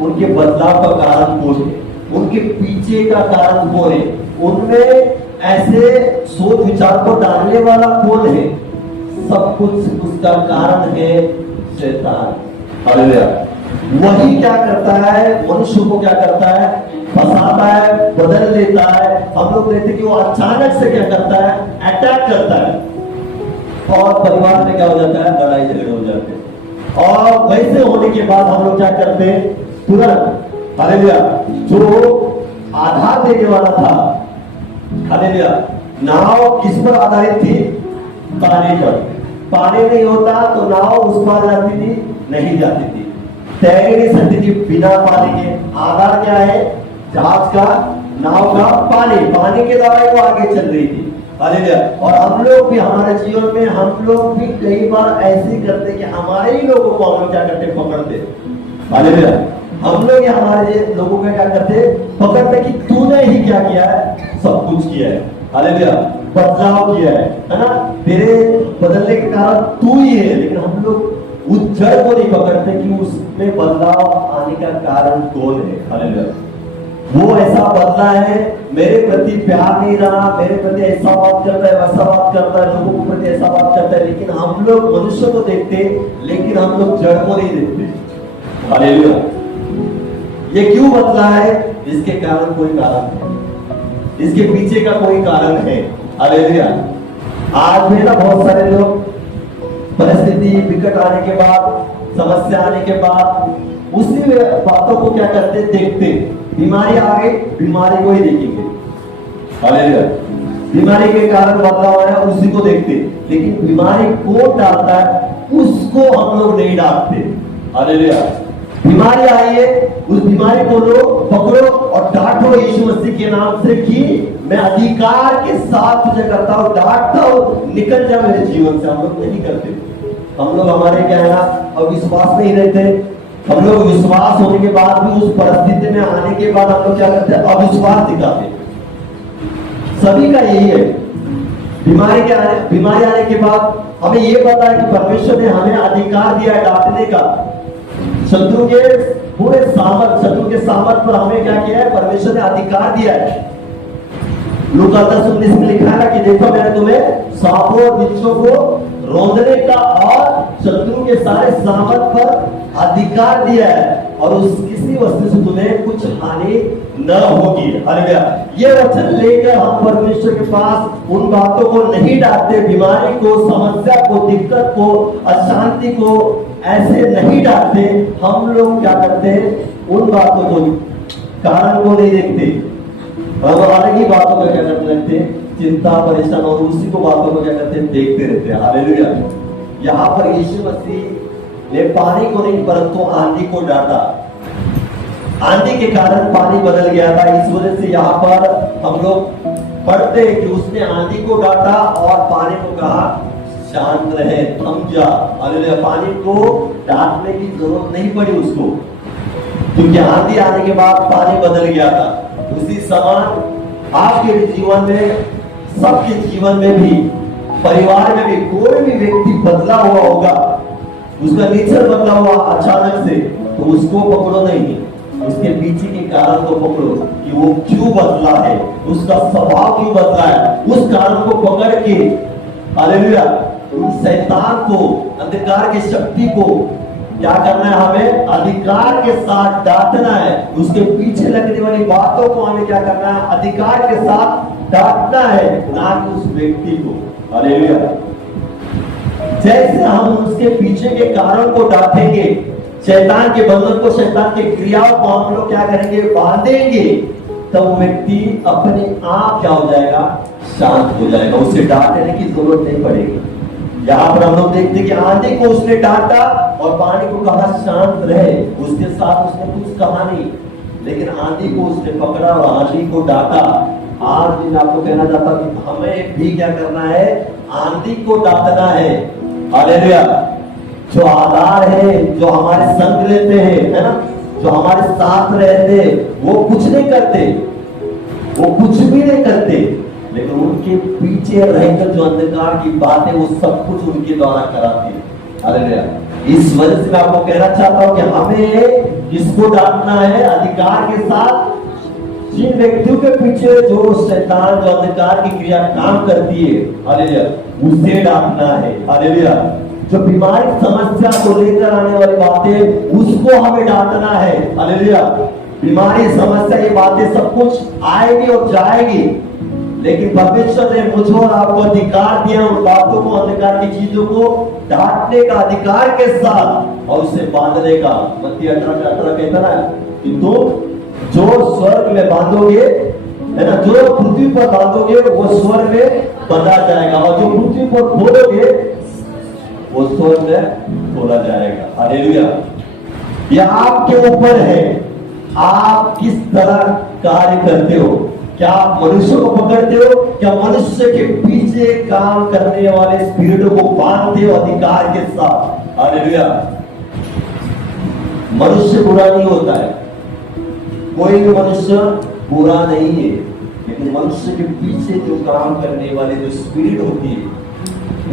उनके बदलाव का कारण कौन है, उनके पीछे का कारण कौन है, उनमें ऐसे सोच विचार को डालने वाला कौन है। सब कुछ उसका कारण है शैतान। हालेलुया। वही क्या करता है, मनुष्य को क्या करता है, फंसाता है, बदल लेता है। हम लोग देखते कि वो अचानक से क्या करता है, अटैक करता है, और परिवार में क्या हो जाता है, लड़ाई झगड़े हो जाते हैं। और वैसे होने के बाद हम लोग क्या करते हैं, तुरंत हालेलुया, जो आधार देने वाला था, हालेलुया, नाव किस पर आधारित थी, पानी पर। पानी नहीं होता तो नाव उस पार जाती थी, नहीं जाती थी, तैर नहीं सकती थी बिना पानी के। आधार क्या है, जहाज का, नाव का, पानी। पानी के द्वारा वो आगे चल रही थी। हालेलुया। और हम लोग भी, हमारे जीवन में हम लोग भी कई बार ऐसे ही करते कि हमारे ही लोगों को हम लोग क्या करते, पकड़ते। हालेलुया। हम लोग हमारे लोगों का क्या करते, पकड़ते कि तूने ही क्या किया है, सब कुछ किया है। हालेलुया। बदलाव किया है ना, तेरे बदलने के कारण तू ही है। लेकिन हम लोग उस जड़ को नहीं पकड़ते कि उसमें बदलाव आने का कारण कौन है। हालेलुया। वो ऐसा बदला है, मेरे प्रति प्यार नहीं रहा, मेरे प्रति ऐसा बात करता है, वैसा बात करता है, लोगों के प्रति ऐसा बात करता है, लेकिन हम लोग मनुष्य को देखते, लेकिन हम लोग जड़ को नहीं देखते। हालेलुया। ये क्यों बदला है, इसके कारण कोई कारण है, इसके पीछे का कोई कारण है। हालेलुया। आज में ना बहुत सारे लोग परिस्थिति विकट आने के बाद, समस्या आने के बाद उसी बातों को क्या करते, देखते। बीमारी आ गई, बीमारी को ही देखेंगे। हालेलुया। बीमारी के कारण बदलाव आया, उसी को देखते, लेकिन बीमारी कौन डालता है, उसको हम लोग नहीं डालते। हालेलुया। बीमारी आई है, उस बीमारी को लो, पकड़ो और डांटो यीशु मसीह के नाम से कि मैं अधिकार के साथ तुझे करता हूं, डांटता हूं, निकल जा मेरे जीवन से। हम लोग नहीं करते। हम लोग हमारे क्या है ना, अब विश्वास नहीं रहते। हम लोग विश्वास होने के बाद भी उस परिस्थिति में आने के बाद हम लोग क्या करते हैं, अविश्वास दिखाते। सभी का यही है। बीमारी आने के बाद हमें ये पता है कि परमेश्वर ने हमें अधिकार दिया है डांटने का। शत्रु के पूरे सामर्थ, शत्रु के सामर्थ पर हमें क्या किया है, परमेश्वर ने अधिकार दिया है। लूका 10:19 में लिखा है कि देखो मैंने तुम्हें सांपों और बिच्छों को रोंदने का और शत्रु के सारे सामर्थ पर अधिकार दिया है, और उस किसी वस्तु से तुम्हें कुछ हानि न होगी। हालेलुया। ये वचन लेकर हम परमेश्वर के पास उन बातों को नहीं डालते, बीमारी को, समस्या को, दिक्कत को, अशांति को ऐसे नहीं डालते। हम लोग क्या करते हैं, उन बातों को, कारण को नहीं देखते, हम अलग ही बातों को क्या करते रहते हैं, चिंता, परेशान, और उसी को बातों को क्या करते हैं, देखते रहते हैं। हालेलुया। यहाँ पर यीशु मसीह ने पानी को नहीं परंतु आंधी को डांटा। आंधी के कारण पानी बदल गया था। इस वजह से यहाँ पर हम लोग पढ़ते हैं कि उसने आंधी को डांटा और पानी को कहा शांत रहे, थम जा। हालेलुया। पानी को डांटने की जरूरत नहीं पड़ी उसको, क्योंकि आंधी आने के बाद पानी बदल गया था। उसी समान आपके जीवन में, सबके जीवन में भी, परिवार में भी कोई भी व्यक्ति बदला हुआ होगा, उसका नेचर बदला हुआ अचानक से, तो उसको पकड़ो नहीं, उसके पीछे के कारण को पकड़ो कि वो क्यों बदला है, उसका स्वभाव क्यों बदला है। उस कारण को पकड़ के, हालेलुया, उस शैतान को, अंधकार की शक्ति को क्या करना है, हमें अधिकार के साथ डांटना है। उसके पीछे लगने वाली बातों को हमें क्या करना है, अधिकार के साथ डांटना है, ना कि उस व्यक्ति को। हालेलुया। जैसे हम उसके पीछे के कारण को डांटेंगे, शैतान के बंधन को, शैतान की क्रियाओं को हम लोग क्या करेंगे, बांधेंगे, तब वो व्यक्ति अपने आप क्या हो जाएगा, शांत हो जाएगा। उसे डांटने की जरूरत नहीं पड़ेगी। यहाँ पर हम लोग देखते कि आंधी को उसने डांटा और पानी को कहा शांत रहे। उसके साथ उसने कुछ कहा नहीं, लेकिन आंधी को उसने पकड़ा और आंधी को डांटा। आज मैं आपको कहना चाहता हूं कि हमें भी क्या करना है, आंधी को डांटना है। हालेलुया। जो आधार है, जो हमारे संग रहते हैं, है ना, जो हमारे साथ रहते, वो कुछ नहीं करते, वो कुछ भी नहीं करते, लेकिन उनके पीछे रहकर जो अंधकार की बातें, वो सब कुछ उनके द्वारा कराती है। हालेलुया। इस वजह से मैं आपको कहना चाहता हूं कि हमें किसको डांटना है, अधिकार के साथ जिन व्यक्तियों के पीछे जो शैतान, जो अंधकार की क्रिया काम करती है, हालेलुया, उसे डांटना है। हालेलुया। जो बीमारी समस्या को लेकर आने वाली बातें, उसको हमें डांटना है। हालेलुया। बीमारी समस्या ये बातें सब कुछ आएगी और जाएगी, लेकिन परमेश्वर ने मुझे और आपको अधिकार दिया उन बातों को, अंधकार की चीजों को डांटने का अधिकार के साथ और उसे बांधने का। मत्ती 18:18 कहता ना कि तुम जो स्वर्ग में बांधोगे, है ना, जो पृथ्वी पर बांधोगे वो स्वर्ग में बंधा जाएगा, और जो पृथ्वी पर खोलोगे वो स्वर्ग में खोला जाएगा। हालेलुया। यह आपके ऊपर है, आप किस तरह कार्य करते हो। क्या आप मनुष्य को पकड़ते हो, क्या मनुष्य के पीछे काम करने वाले स्पिरिट को बांधते हो अधिकार के साथ। हालेलुया। मनुष्य बुरा नहीं होता है, कोई भी मनुष्य बुरा नहीं है, लेकिन मनुष्य के पीछे जो काम करने वाले जो स्पिरिट होती है,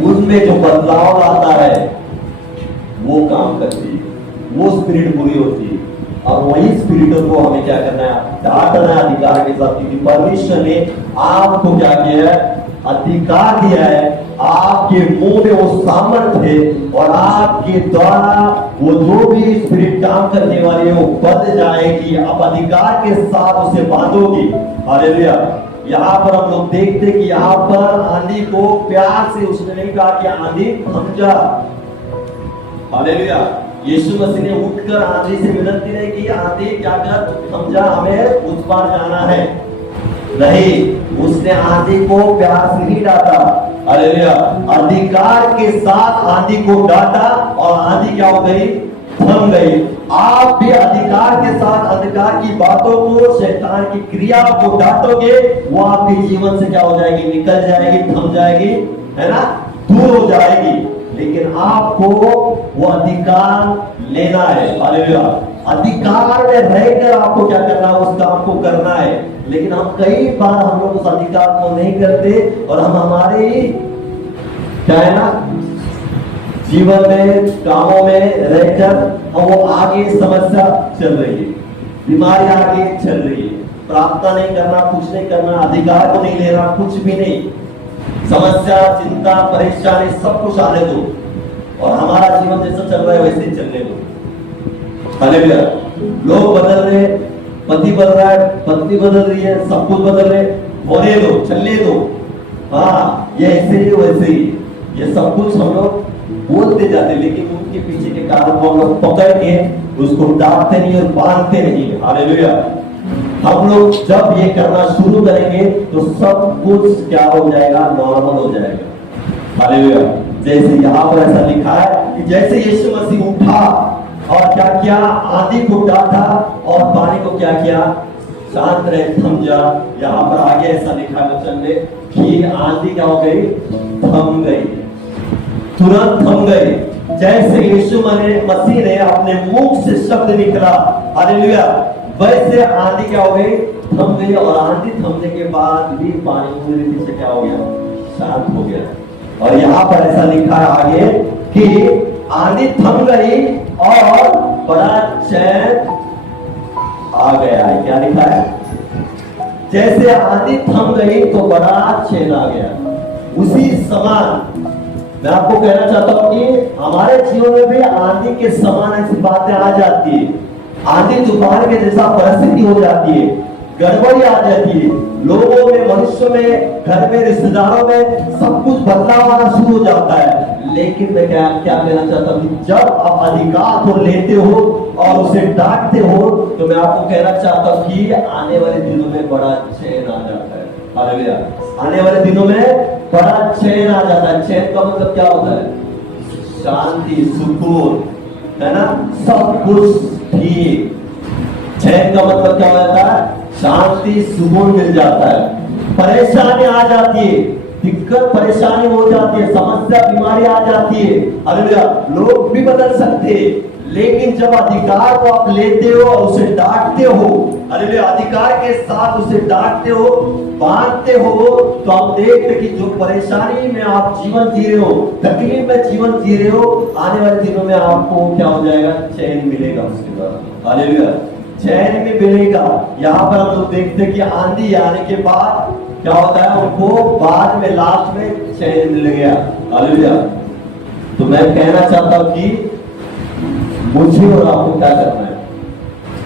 उनमें जो बदलाव आता है, वो काम करती है, वो स्पिरिट बुरी होती है। और वही स्पिरिटों को हमें क्या करना है, डांटना है अधिकार के साथ, क्योंकि परमेश्वर ने आपको क्या किया है, अधिकार दिया है। आपके मुंह में वो सामर्थ है, और आपके द्वारा वो जो भी स्पिरिट काम करने वाली है वो बंध जाएगी। आप अधिकार के साथ उसे बांधोगी। हालेलुया। यहाँ पर हम लोग देखते कि यहाँ पर आंधी को प्यार से, उसने नहीं कहा कि आंधी थम जा। हालेलुया। यीशु मसीह ने उठकर आंधी से विनती नहीं की, आंधी क्या कर, थम जा, हमें उस पार जाना है। नहीं, उसने आंधी को प्यार से ही डांटा। हालेलुया। अधिकार के साथ आंधी को डांटा, और आंधी क्या हो गई, थम गई। आप भी अधिकार के साथ अंधकार की बातों को, शैतान की क्रिया को डांटोगे, वो आपके जीवन से क्या हो जाएगी, निकल जाएगी, थम जाएगी, है ना, दूर हो जाएगी। लेकिन आपको वो अधिकार लेना है। हालेलुया। अधिकार में रहकर आपको क्या करना है, उस काम को करना है। लेकिन हम कई बार हम लोग उस अधिकार को नहीं करते, और हम हमारे क्या है ना, जीवन में, कामों में रहकर, और वो आगे समस्या चल रही है, बीमारी आगे चल रही है, प्रार्थना नहीं करना, कुछ नहीं करना, अधिकार को नहीं लेना, कुछ भी नहीं, समस्या, चिंता, परेशानी सब कुछ आने दो, और हमारा जीवन जैसा चल रहा है वैसे ही चलने दो। हालेलुया। लोग बदल रहे, पति बदल रहा है, पत्नी बदल रही है, सब कुछ बदल रहे, होने दो, चलने दो। हाँ, ये ऐसे ही वैसे ही, ये सब कुछ हम लोग बोलते जाते, लेकिन उनके पीछे के कारण को हम लोग पकड़ के उसको डांटते नहीं और बांधते नहीं। हालेलुया। हम लोग जब ये करना शुरू करेंगे तो सब कुछ क्या हो जाएगा, नॉर्मल हो जाएगा। हालेलुया। जैसे यहाँ पर ऐसा लिखा है कि जैसे यीशु मसीह उठा और क्या किया, आंधी को डांटा और पानी को क्या किया, शांत रहे, थम जा। यहाँ पर आगे ऐसा लिखा है वचन में कि आंधी क्या हो गई, थम गई, तुरंत थम गई। जैसे यीशु मसीह ने अपने मुख से शब्द निकला, हालेलुया, वैसे आंधी क्या हो गई, थम गई। और आंधी थमने के बाद भी पानी पूरी रीति से क्या हो गया, शांत हो गया। और यहाँ पर ऐसा लिखा है आगे कि आंधी थम गई और बड़ा चैन आ गया है। क्या लिखा है, जैसे आंधी थम गई तो बड़ा चैन आ गया। उसी समान मैं आपको कहना चाहता हूं कि हमारे जीवन में भी आंधी के समान ऐसी बातें आ जाती है। आंधी तूफान के जैसा परिस्थिति हो जाती है, गड़बड़ी आ जाती है, लोगों में, मनुष्य में, घर में, रिश्तेदारों में सब कुछ बदलाव आना शुरू हो जाता है। लेकिन मैं क्या कहना चाहता हूँ, जब आप अधिकार को लेते हो और उसे डांटते हो, तो मैं आपको कहना चाहता हूँ कि आने वाले दिनों में बड़ा चैन आ जाता है। हालेलुया। आने वाले दिनों में बड़ा चैन आ जाता है। चैन का मतलब क्या होता है, शांति, सुकून, है ना, सब कुछ ठीक। चैन का मतलब क्या हो जाता है, शांति, सुकून मिल जाता है। परेशानी आ जाती है, दिक्कत परेशानी हो जाती है, समस्या बीमारी आ जाती है, हालेलुया। लोग भी बदल सकते हैं, लेकिन जब अधिकार को आप लेते हो और उसे डांटते हो, हालेलुया, अधिकार के साथ उसे डांटते हो, बांधते हो, तो आप देखते कि जो परेशानी में आप जीवन जी रहे हो, तकलीफ में जीवन जी रहे हो, आने वाले दिनों में आपको क्या हो जाएगा? चैन मिलेगा उसके बाद, हालेलुया, चैन में मिलेगा। यहाँ पर हम लोग देखते हैं कि आंधी आने के बाद क्या होता है? उनको बाद में लास्ट में चैन मिल गया, हालेलुया। तो मैं कहना चाहता हूं कि मुझे और आपको क्या करना है?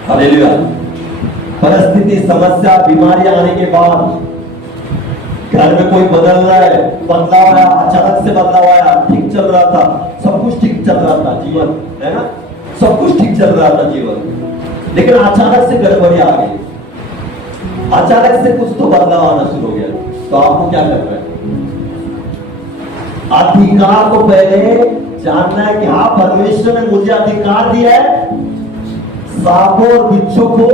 हालेलुया। परिस्थिति, समस्या, बीमारी आने के बाद घर में कोई बदल रहा है, बदलाव आया, अचानक से बदलाव आया, ठीक चल रहा था, सब कुछ ठीक चल रहा था जीवन, है ना, सब कुछ ठीक चल रहा था जीवन, लेकिन अचानक से गड़बड़ी आ गई, अचानक से कुछ तो बदलाव आना शुरू हो गया। तो आपको क्या करना है? अधिकार को पहले जानना है कि हाँ, परमेश्वर ने मुझे अधिकार दिया है सांपों और बिच्छू को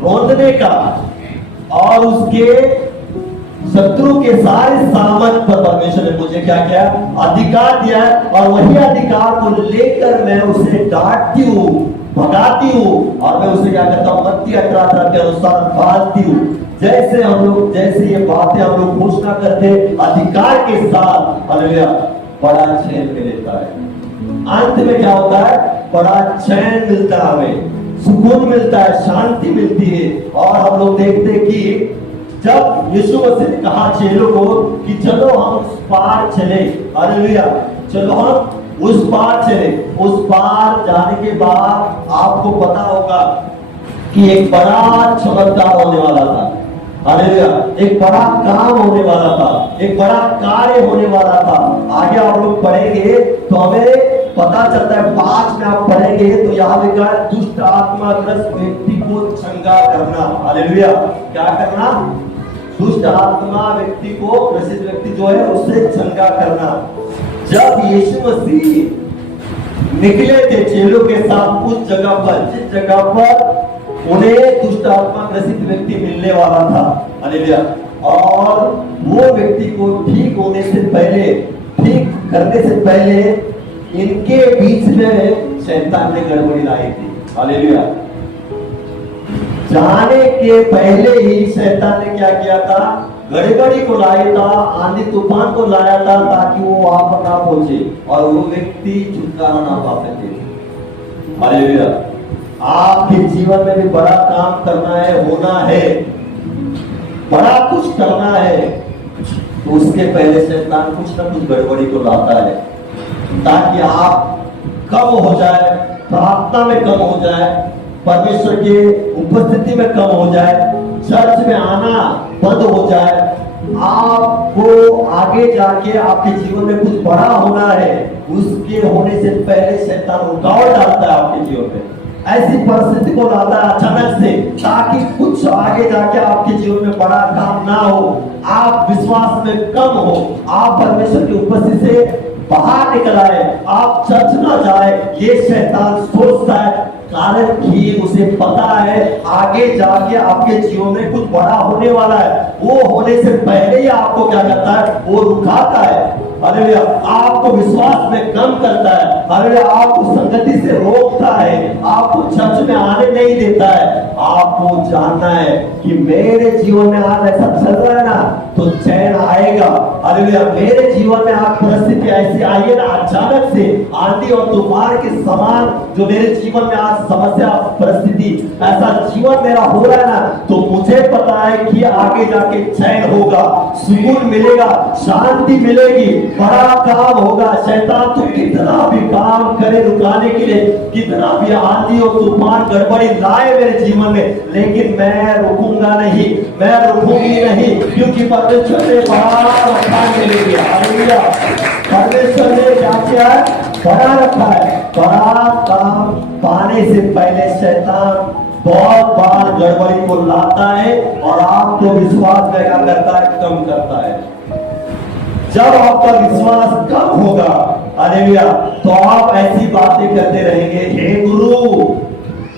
रोंदने का, और उसके शत्रु के सारे सामर्थ पर परमेश्वर ने मुझे क्या किया? अधिकार दिया है। और वही अधिकार को लेकर मैं उसे डांटती हूँ, भगाती हूँ, और मैं उसे क्या करता हूँ? मत्ती 18 के अनुसार बांधती हूँ। जैसे हम लोग, जैसे ये बातें हम लोग घोषणा करते अधिकार के साथ, हालेलुया, बड़ा चैन में लेता है। अंत में क्या होता है? बड़ा चैन मिलता है, हमें सुकून मिलता है, शांति मिलती है। और हम लोग देखते हैं कि जब यीशु मसीह ने कहा चेलों को कि चलो हम उस पार चले, हालेलुया, चलो हम उस पार चले, उस पार जाने के बाद आपको पता होगा कि एक बड़ा चमत्कार होने वाला था, हालेलुया, एक बड़ा काम होने वाला था, एक बड़ा कार्य होने वाला था। आगे आप लोग पढ़ेंगे तो हमें पता चलता है, 5 में आप पढ़ेंगे तो यहाँ लिखा है दुष्ट आत्माग्रस्त व्यक्ति को चंगा करना, हालेलुया, क्या करना? दुष्ट आत्मा व्यक्ति को, ग्रसित व्यक्ति जो है उससे चंगा करना। जब यीशु मसीह निकले थे चेलों के साथ उस जगह पर, जिस जगह पर उन्हें दुष्ट आत्मा ग्रसित व्यक्ति मिलने वाला था, हालेलुया, और वो व्यक्ति को ठीक होने से पहले, ठीक करने से पहले इनके बीच में शैतान ने गड़बड़ी लाई थी, हालेलुया। जाने के पहले ही शैतान ने क्या किया था? गड़बड़ी को लाया था, आंधी तूफान को लाया था, ताकि वो वहां पर ना पहुंचे और वो व्यक्ति छुटकारा ना पा सके, हालेलुया। आपके जीवन में भी बड़ा काम करना है, होना है, बड़ा कुछ करना है, तो उसके पहले शैतान कुछ ना कुछ गड़बड़ी को लाता है, ताकि आप कम हो जाए, प्रार्थना में कम हो जाए, परमेश्वर के उपस्थिति में कम हो जाए, चर्च में आना बंद हो जाए। आपको आगे जाके आपके जीवन में कुछ बड़ा होना है, उसके होने से पहले शैतान रुकावट डालता है आपके जीवन में, ऐसी परिस्थिति को लाता है अचानक से, ताकि कुछ आगे जाके आपके जीवन में बड़ा काम ना हो, आप विश्वास में कम हो, आप परमेश्वर की उपस्थिति से बाहर निकल आए, आप चर्च ना जाए, ये शैतान सोचता है, कारण कि उसे पता है आगे जाके आपके जीवन में कुछ बड़ा होने वाला है। वो होने से पहले ही आपको क्या करता है? वो रुकाता है, हालेलुया, आपको विश्वास में कम करता है, हालेलुया, आपको संगति से रोकता है, आपको चर्च में आने नहीं देता है। आपको जानना है कि मेरे जीवन में आज ऐसा चल रहा है ना, तो चैन आएगा, हालेलुया। मेरे जीवन में आज परिस्थिति ऐसी आई है ना, अचानक से आंधी और तूफान के समान जो मेरे जीवन में आज समस्या, परिस्थिति, ऐसा जीवन मेरा हो रहा है ना, तो मुझे पता है कि आगे जाके चैन होगा, सुकून मिलेगा, शांति मिलेगी, बड़ा काम होगा। शैतान तो कितना भी काम करे रुकाने के लिए, कितना भी आंधी और तूफान गड़बड़ी लाए मेरे जीवन में, लेकिन मैं रुकूंगा नहीं, मैं रुकूंगी नहीं, क्योंकि परमेश्वर ने बड़ा रखा मेरे लिए, हालेलुया। परमेश्वर ने क्या किया है? बड़ा रखा है। बड़ा काम पाने से पहले शैतान बहुत बार गड़बड़ी को लाता है और आपको विश्वास में क्या करता है? कम करता है। जब आपका विश्वास कम होगा, हालेलुया, तो आप ऐसी बातें करते रहेंगे, हे गुरु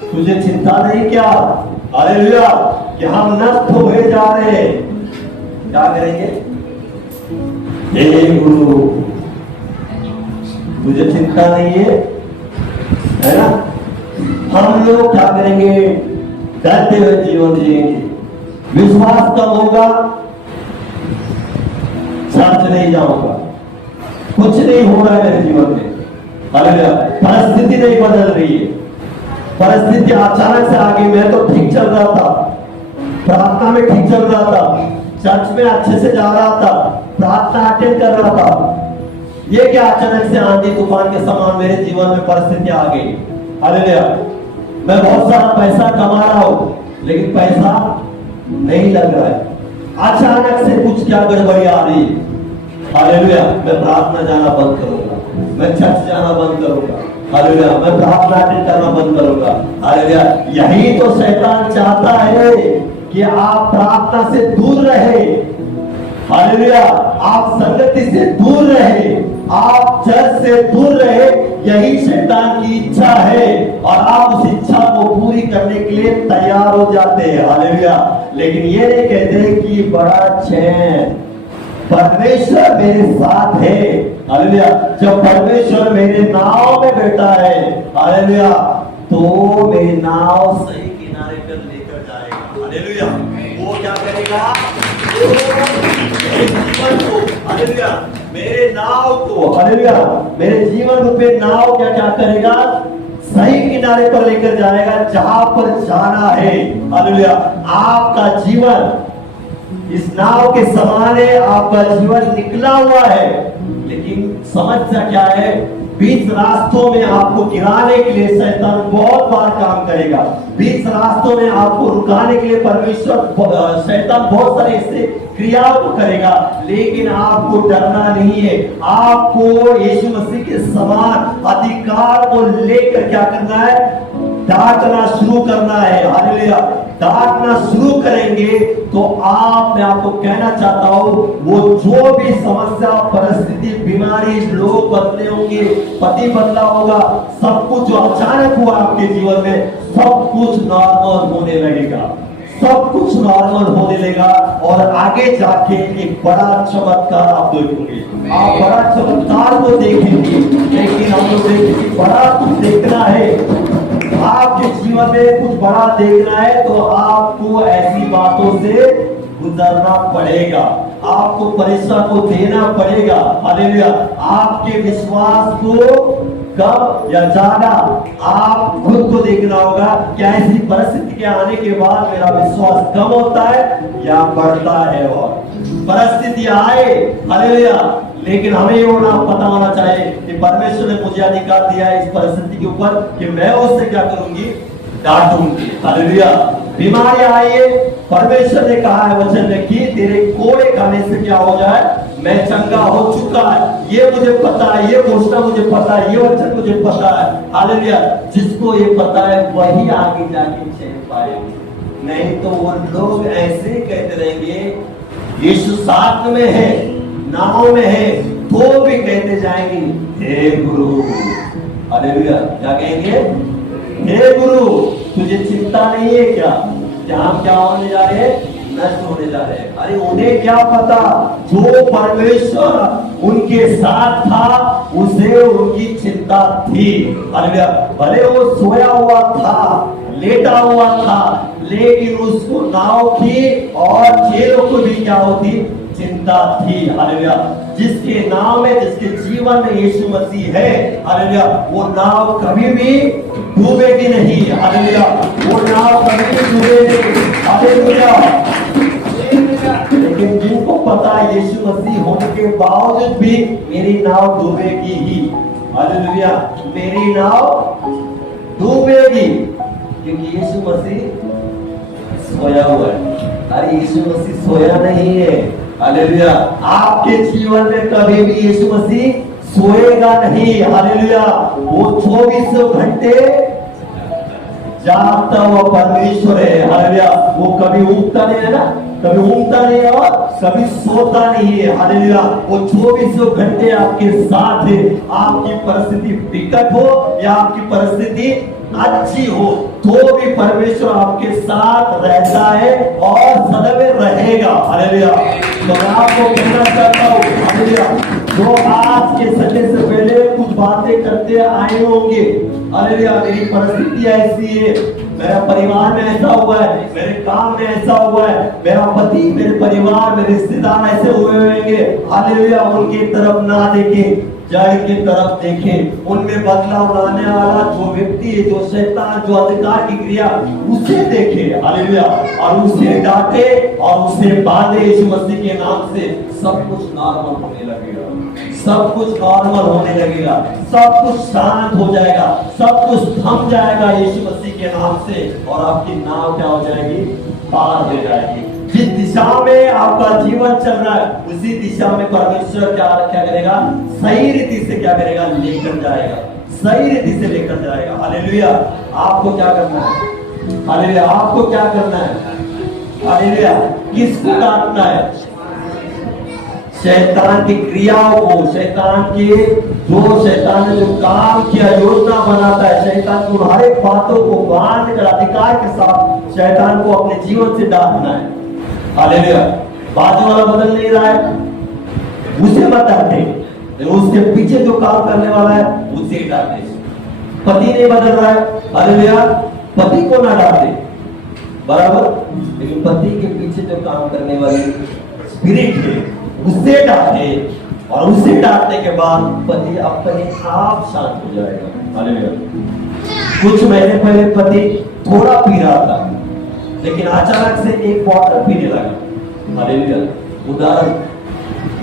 तुझे चिंता नहीं क्या, हालेलुया, कि हम नष्ट हुए जा रहे हैं, क्या करेंगे? हे गुरु, तुझे चिंता नहीं है ना? हम लोग क्या करेंगे? डरते हुए जीवन जिएंगे, विश्वास कम होगा, चर्च नहीं जाऊंगा, कुछ नहीं हो रहा है मेरे जीवन में। हालेलुया। परिस्थिति नहीं बदल रही है, परिस्थिति अचानक से आ गई। मैं तो ठीक चल रहा था, प्रार्थना में ठीक चल रहा था, चर्च में अच्छे से जा रहा था, प्रार्थना अटेंड कर रहा था, ये क्या अचानक से आंधी तूफान के समान मेरे जीवन में परिस्थिति आ गई। हालेलुया। मैं बहुत सारा पैसा कमा रहा हूं, लेकिन पैसा नहीं लग रहा है, अचानक से कुछ क्या गड़बड़ी आ रही है। हालेलुया। मैं प्रार्थना जाना बंद करूंगा, मैं चर्च जाना बंद करूंगा, हालेलुया, मैं प्रार्थना करना बंद करूंगा। हालेलुया। यही तो शैतान चाहता है कि आप प्रार्थना से दूर रहे, हालेलुया, आप संगति से दूर रहे, आप चर्च से दूर रहे। यही शैतान की इच्छा है और आप उस इच्छा को पूरी करने के लिए तैयार हो जाते हैं। हालेलुया। लेकिन ये नहीं कहते कि बड़ा चैन, परमेश्वर मेरे साथ है। हालेलुया। जब परमेश्वर मेरे नाव में बैठा है, हालेलुया, तो मेरी नाव सही किनारे पर लेकर जाएगा। हालेलुया। वो क्या करेगा? मेरे जीवन को, हालेलुया, मेरे नाव को, हालेलुया, मेरे जीवन रूपे नाव क्या क्या करेगा? सही किनारे पर लेकर जाएगा, जहां पर जाना है। हालेलुया। आपका जीवन इस नाव के समान है, आपका जीवन निकला हुआ है, लेकिन समस्या क्या है? बीच रास्तों में आपको गिराने के लिए शैतान बहुत बार काम करेगा, बीच रास्तों में आपको रुकाने के लिए परमेश्वर शैतान बहुत सारे ऐसे क्रियाओं को करेगा, लेकिन आपको डरना नहीं है। आपको यीशु मसीह के समान अधिकार को लेकर क्या करना है? डांटना शुरू करना है। हालेलुया। डांटना शुरू करेंगे तो मैं आपको कहना चाहता हूं, वो जो भी समस्या, परिस्थिति, बीमारी, लोग बदले होंगे, पति बदला होगा, सब कुछ जो अचानक हुआ आपके जीवन में, सब कुछ नॉर्मल होने लगेगा, सब कुछ नॉर्मल होने लगेगा और आगे जाके एक बड़ा चमत्कार आप देखोगे, आप बड़ा चमत्कार को देखेंगे। लेकिन हम लोग देखेंगे बड़ा कुछ देखना है, आपके जीवन में कुछ बड़ा देखना है तो आपको ऐसी बातों से गुजरना पड़ेगा, आपको परीक्षा को देना पड़ेगा। हालेलुया। आपके विश्वास को कम या ज्यादा आप खुद को देखना होगा। क्या ऐसी परिस्थिति के आने के बाद मेरा विश्वास कम होता है या बढ़ता है? और परिस्थिति आए, हालेलुया, लेकिन हमें ये पता होना चाहिए कि परमेश्वर ने मुझे अधिकार दिया है इस परिस्थिति के ऊपर कि मैं उससे क्या करूंगी? डांटूंगी। हालेलुया। बीमारी आई है, परमेश्वर ने कहा है वचन में कि तेरे कोड़े खाने से क्या हो जाए? मैं चंगा हो चुका है। ये मुझे पता है, ये घोषणा मुझे पता है, ये वचन मुझे पता है। हालेलुया। जिसको ये पता है वही आगे जाके चैन पाएंगे, नहीं तो वो लोग ऐसे कहते रहेंगे यीशु साथ में है, नाव में है, तो भी कहते जाएंगे हे गुरु। हालेलुया। क्या कहेंगे? हे गुरु, तुझे चिंता नहीं है क्या? हम क्या होने जा रहे हैं? नष्ट होने जा रहे हैं। अरे उन्हें क्या पता, जो परमेश्वर उनके साथ था उसे उनकी चिंता थी। हालेलुया। भले वो सोया हुआ था, लेटा हुआ था, लेकिन उसको नाव की और चेलों को भी क्या होती? चिंता थी। हालेलुया। जिसके नाम में, जिसके जीवन में यीशु मसीह है, हालेलुया, वो नाव कभी भी डूबेगी नहीं। हालेलुया। वो नाव कभी भी डूबेगी। हालेलुया। लेकिन जिनको पता है यीशु मसीह होने के बावजूद भी मेरी नाव डूबेगी ही, हालेलुया, मेरी नाव डूबेगी, क्योंकि यीशु मसीह सोया हुआ है। अरे यीशु मसीह सोया नहीं है। हालेलुया। आपके जीवन में कभी भी यीशु मसीह सोएगा नहीं। हालेलुया। वो 24 घंटे जागता हुआ परमेश्वर है। हालेलुया। वो कभी ऊँगता नहीं है ना, कभी ऊँगता नहीं है और कभी सोता नहीं है। हालेलुया। वो 24 घंटे आपके साथ है। आपकी परिस्थिति विकट हो या आपकी परिस्थिति अच्छी हो तो भी परमेश्वर आपके साथ रहता है और सदैव रहेगा। हालेलुया। तो मैं आपको कहना चाहता हूँ, हालेलुया, जो आज के संडे से पहले कुछ बातें करते आए होंगे, हालेलुया, मेरी परिस्थिति ऐसी है, मेरा परिवार में ऐसा हुआ है, मेरे काम में ऐसा हुआ है, मेरा पति, मेरे परिवार, मेरे रिश्तेदार ऐसे हुए होंगे, हालेलुया, उनकी तरफ ना देखें, जड़ की तरफ देखें। उनमें बदलाव लाने वाला जो व्यक्ति है, जो शैतान, जो अंधकार की क्रिया, उसे देखे, हालेलुया, और उसे डांटे और उसे बांधे यीशु मसीह के नाम से। सब कुछ नॉर्मल होने लगेगा, सब कुछ नॉर्मल होने लगेगा, सब कुछ शांत हो जाएगा, सब कुछ थम जाएगा यीशु मसीह के नाम से, और आपकी नाव क्या हो जाएगी? पार हो जाएगी। जिस दिशा में आपका जीवन चल रहा है, उसी दिशा में परमेश्वर क्या करेगा? सही रीति से क्या करेगा? लेकर जाएगा, सही रीति से लेकर जाएगा। हालेलुया। आपको क्या करना है? हालेलुया। आपको क्या करना है? हालेलुया। किसको डांटना है? शैतान की क्रियाओं को, शैतान ने जो काम किया, योजना बनाता है, शैतान को हर एक बातों को बांध कर अधिकार के साथ शैतान को अपने जीवन से डांटना है। हालेलुया। बाजू वाला बदल नहीं रहा है, उसे मत डांटे, उसके पीछे जो काम करने वाला है उसे ही डांटे। पति नहीं बदल रहा है, हालेलुया, पति को ना डांटे, बराबर, लेकिन पति के पीछे जो काम करने वाली स्पिरिट है उसे डांटे, और उसे डांटने के बाद पति अपने आप शांत हो जाएगा। हालेलुया। कुछ महीने पहले पति थोड़ा पी रहा था, लेकिन अचानक से एक बॉटल पीने लगा। हालेलुया। उदाहरण,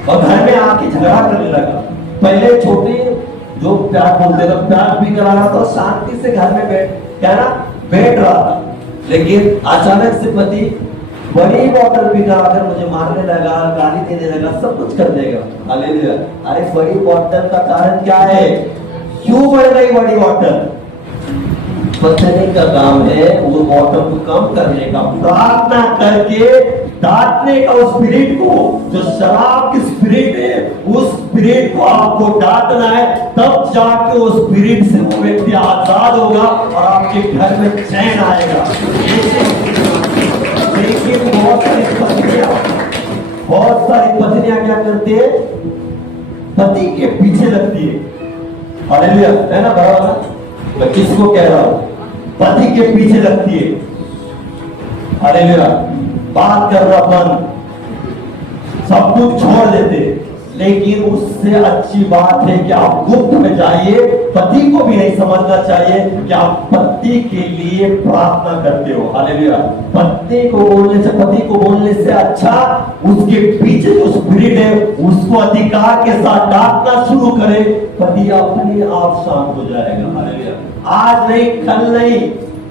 और घर में आके झगड़ा करने लगा। पहले छोटे जो प्यार बोलते थे, प्यार पी कर आ रहा था, शांति से घर में बैठ रहा था, लेकिन अचानक से पति बड़ी बॉटल पीकर आकर मुझे मारने लगा, गाली देने लगा, सब कुछ कर देगा। हालेलुया। अरे बड़ी बॉटल का कारण क्या है? क्यों बढ़ गई बड़ी बॉटल? बचने का काम है वो बॉटल को कम करने का, प्रार्थना करके डांटने का उस स्पिरिट को, जो शराब की स्पिरिट है, उस स्पिरिट को आपको डांटना है, तब जाके उस स्पिरिट से वो व्यक्ति आजाद होगा और आपके घर में चैन आएगा। लेकिन बहुत सारी पत्नियां क्या करती है? पति के पीछे लगती है। हालेलुया, है ना, बराबर? मैं किसको कह रहा हूं? पति के पीछे लगती है। हालेलुया। बात कर रहा बंद, सब कुछ छोड़ देते, लेकिन उससे अच्छी बात है कि आप गुप्त में जाइए। पति को भी नहीं समझना चाहिए कि आप पति के लिए प्रार्थना करते हो। हालेलुया। पति को बोलने से अच्छा उसके पीछे जो स्पिरिट है उसको अधिकार के साथ डांटना शुरू करे, पति अपने आप शांत हो जाएगा। हालेलुया। आज नहीं, कल नहीं,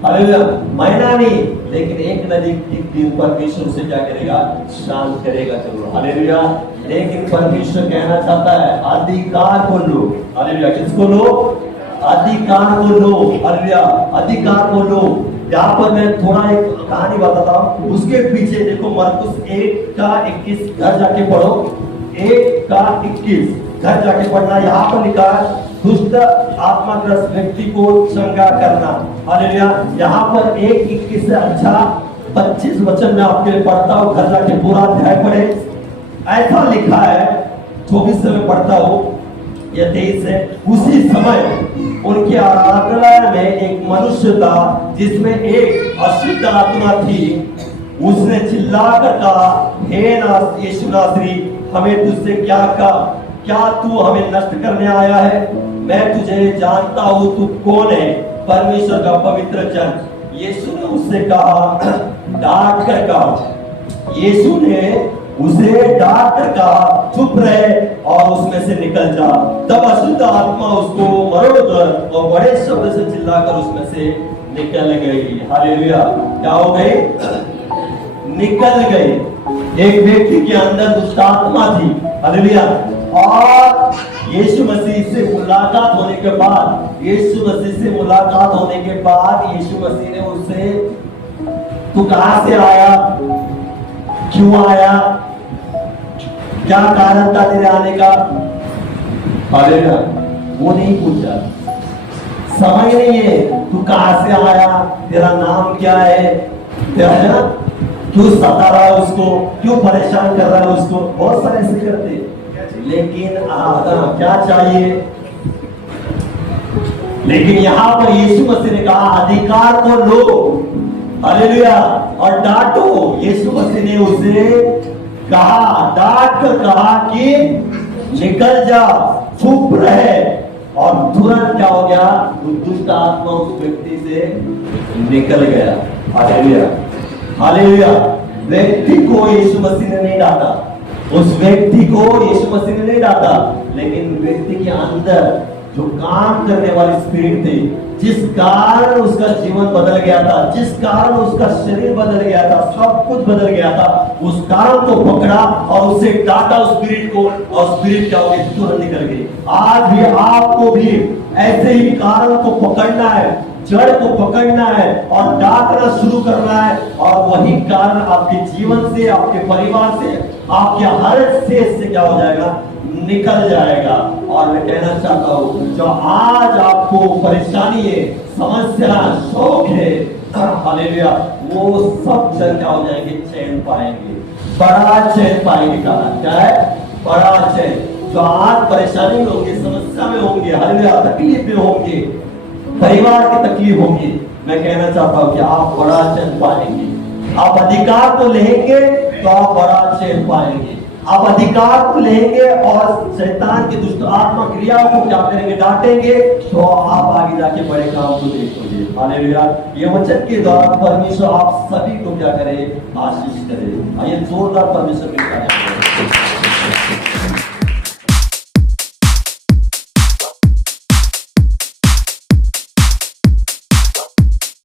हालेलुया, महीना नहीं, लेकिन एक न एक दिन परमेश्वर से क्या करेगा? शांत करेगा। चलो, हालेलुया। लेकिन परमेश्वर कहना चाहता है अधिकार को लो। हालेलुया। किसको लो? अधिकार को लो। हालेलुया। अधिकार को लो। यहाँ पर मैं थोड़ा एक कहानी बताता हूँ, उसके पीछे देखो, मरकुस 1:21 घर जाके पढ़ो, 1:21 घर जाके पढ़ना। यहाँ पर लिखा है दुष्ट आत्माग्रस्त व्यक्ति को चंगा करना। हालेलुया। यहाँ पर 1:21 से अच्छा 25 वचन में आपके लिए पढ़ता हूँ, घर जाके पूरा अध्याय पढ़े। ऐसा लिखा है, 24 से मैं पढ़ता हूँ या 23 है। उसी समय उनके आराधनालय में एक मनुष्य था जिसमें एक अशुद्ध आत्मा थी। उसने चिल्लाकर कहा, हे यीशु नासरी, हमें तुझसे क्या कहा? क्या तू हमें नष्ट करने आया है? मैं तुझे जानता हूं, तू कौन है, परमेश्वर का पवित्र जन। यीशु ने उससे कहा, डांट कर कहा। यीशु ने उसे डांट कर कहा, चुप रहे और उसमें से निकल जा। तब अशुद्ध आत्मा उसको मरोड़ और बड़े शब्द से चिल्लाकर उसमें से निकल गई। हालेलुया। क्या हो गई? निकल गई। एक व्यक्ति के अंदर दुष्ट आत्मा थी। हालेलुया। और यीशु मसीह से मुलाकात होने के बाद, यीशु मसीह ने उससे, तू कहां से आया, क्यों आया, क्या कारण था तेरे आने का? हालेलुया। वो नहीं पूछा, समझ नहीं है तू कहां से आया, तेरा नाम क्या है, तेरा है ना, क्यों सता रहा है उसको, क्यों परेशान कर रहा है उसको, बहुत सारे ऐसे करते। लेकिन क्या चाहिए, लेकिन यहां पर यीशु मसीह ने कहा अधिकार को लो, हालेलुया, और डांटो। यीशु मसीह ने उसे कहा, डांट कर कहा कि निकल जा, चुप रहे, और तुरंत क्या हो गया, दुष्ट आत्मा उस व्यक्ति से निकल गया। Hallelujah, hallelujah. व्यक्ति को यीशु मसीह ने नहीं डांटा, उस व्यक्ति को यीशु मसीह ने नहीं डांटा, लेकिन व्यक्ति के अंदर जो काम करने वाली स्पिरिट थी, जिस कारण उसका जीवन बदल गया था, जिस कारण उसका शरीर बदल गया था, सब कुछ बदल गया था, उस कारण को पकड़ा और उसे डांटा उस स्पिरिट को, और स्पिरिट क्या हो गई, तुरंत निकल गई। आज भी आपको भी ऐसे ही कारण को पकड़ना है, जड़ को पकड़ना है और डांटना शुरू करना है, और वही कारण आपके जीवन से, आपके परिवार से, आपके हर शेष से क्या हो जाएगा, निकल जाएगा। और मैं कहना चाहता हूं, जो आज आपको परेशानी है, समस्या, शौक है, हालेलुया, वो सब जन क्या हो जाएंगे, चैन पाएंगे, बड़ा चैन पाएंगे। क्या है, बड़ा चैन। जो आज परेशानी में होंगे, समस्या में होंगे, हालेलुया, तकलीफ में होंगे, परिवार की तकलीफ होगी, मैं कहना चाहता हूं कि आप बड़ा चैन पाएंगे। आप अधिकार को लेंगे तो आप बड़ा चैन पाएंगे। आप अधिकार को लेंगे और शैतान की दुष्ट आत्मा क्रियाओं को क्या करेंगे, डांटेंगे, तो आप आगे जाके बड़े काम को देखोगे। हालेलुया। ये वचन के द्वारा परमेश्वर आप सभी को क्या करे, आशीष करे। आइए जोरदार परमेश्वर के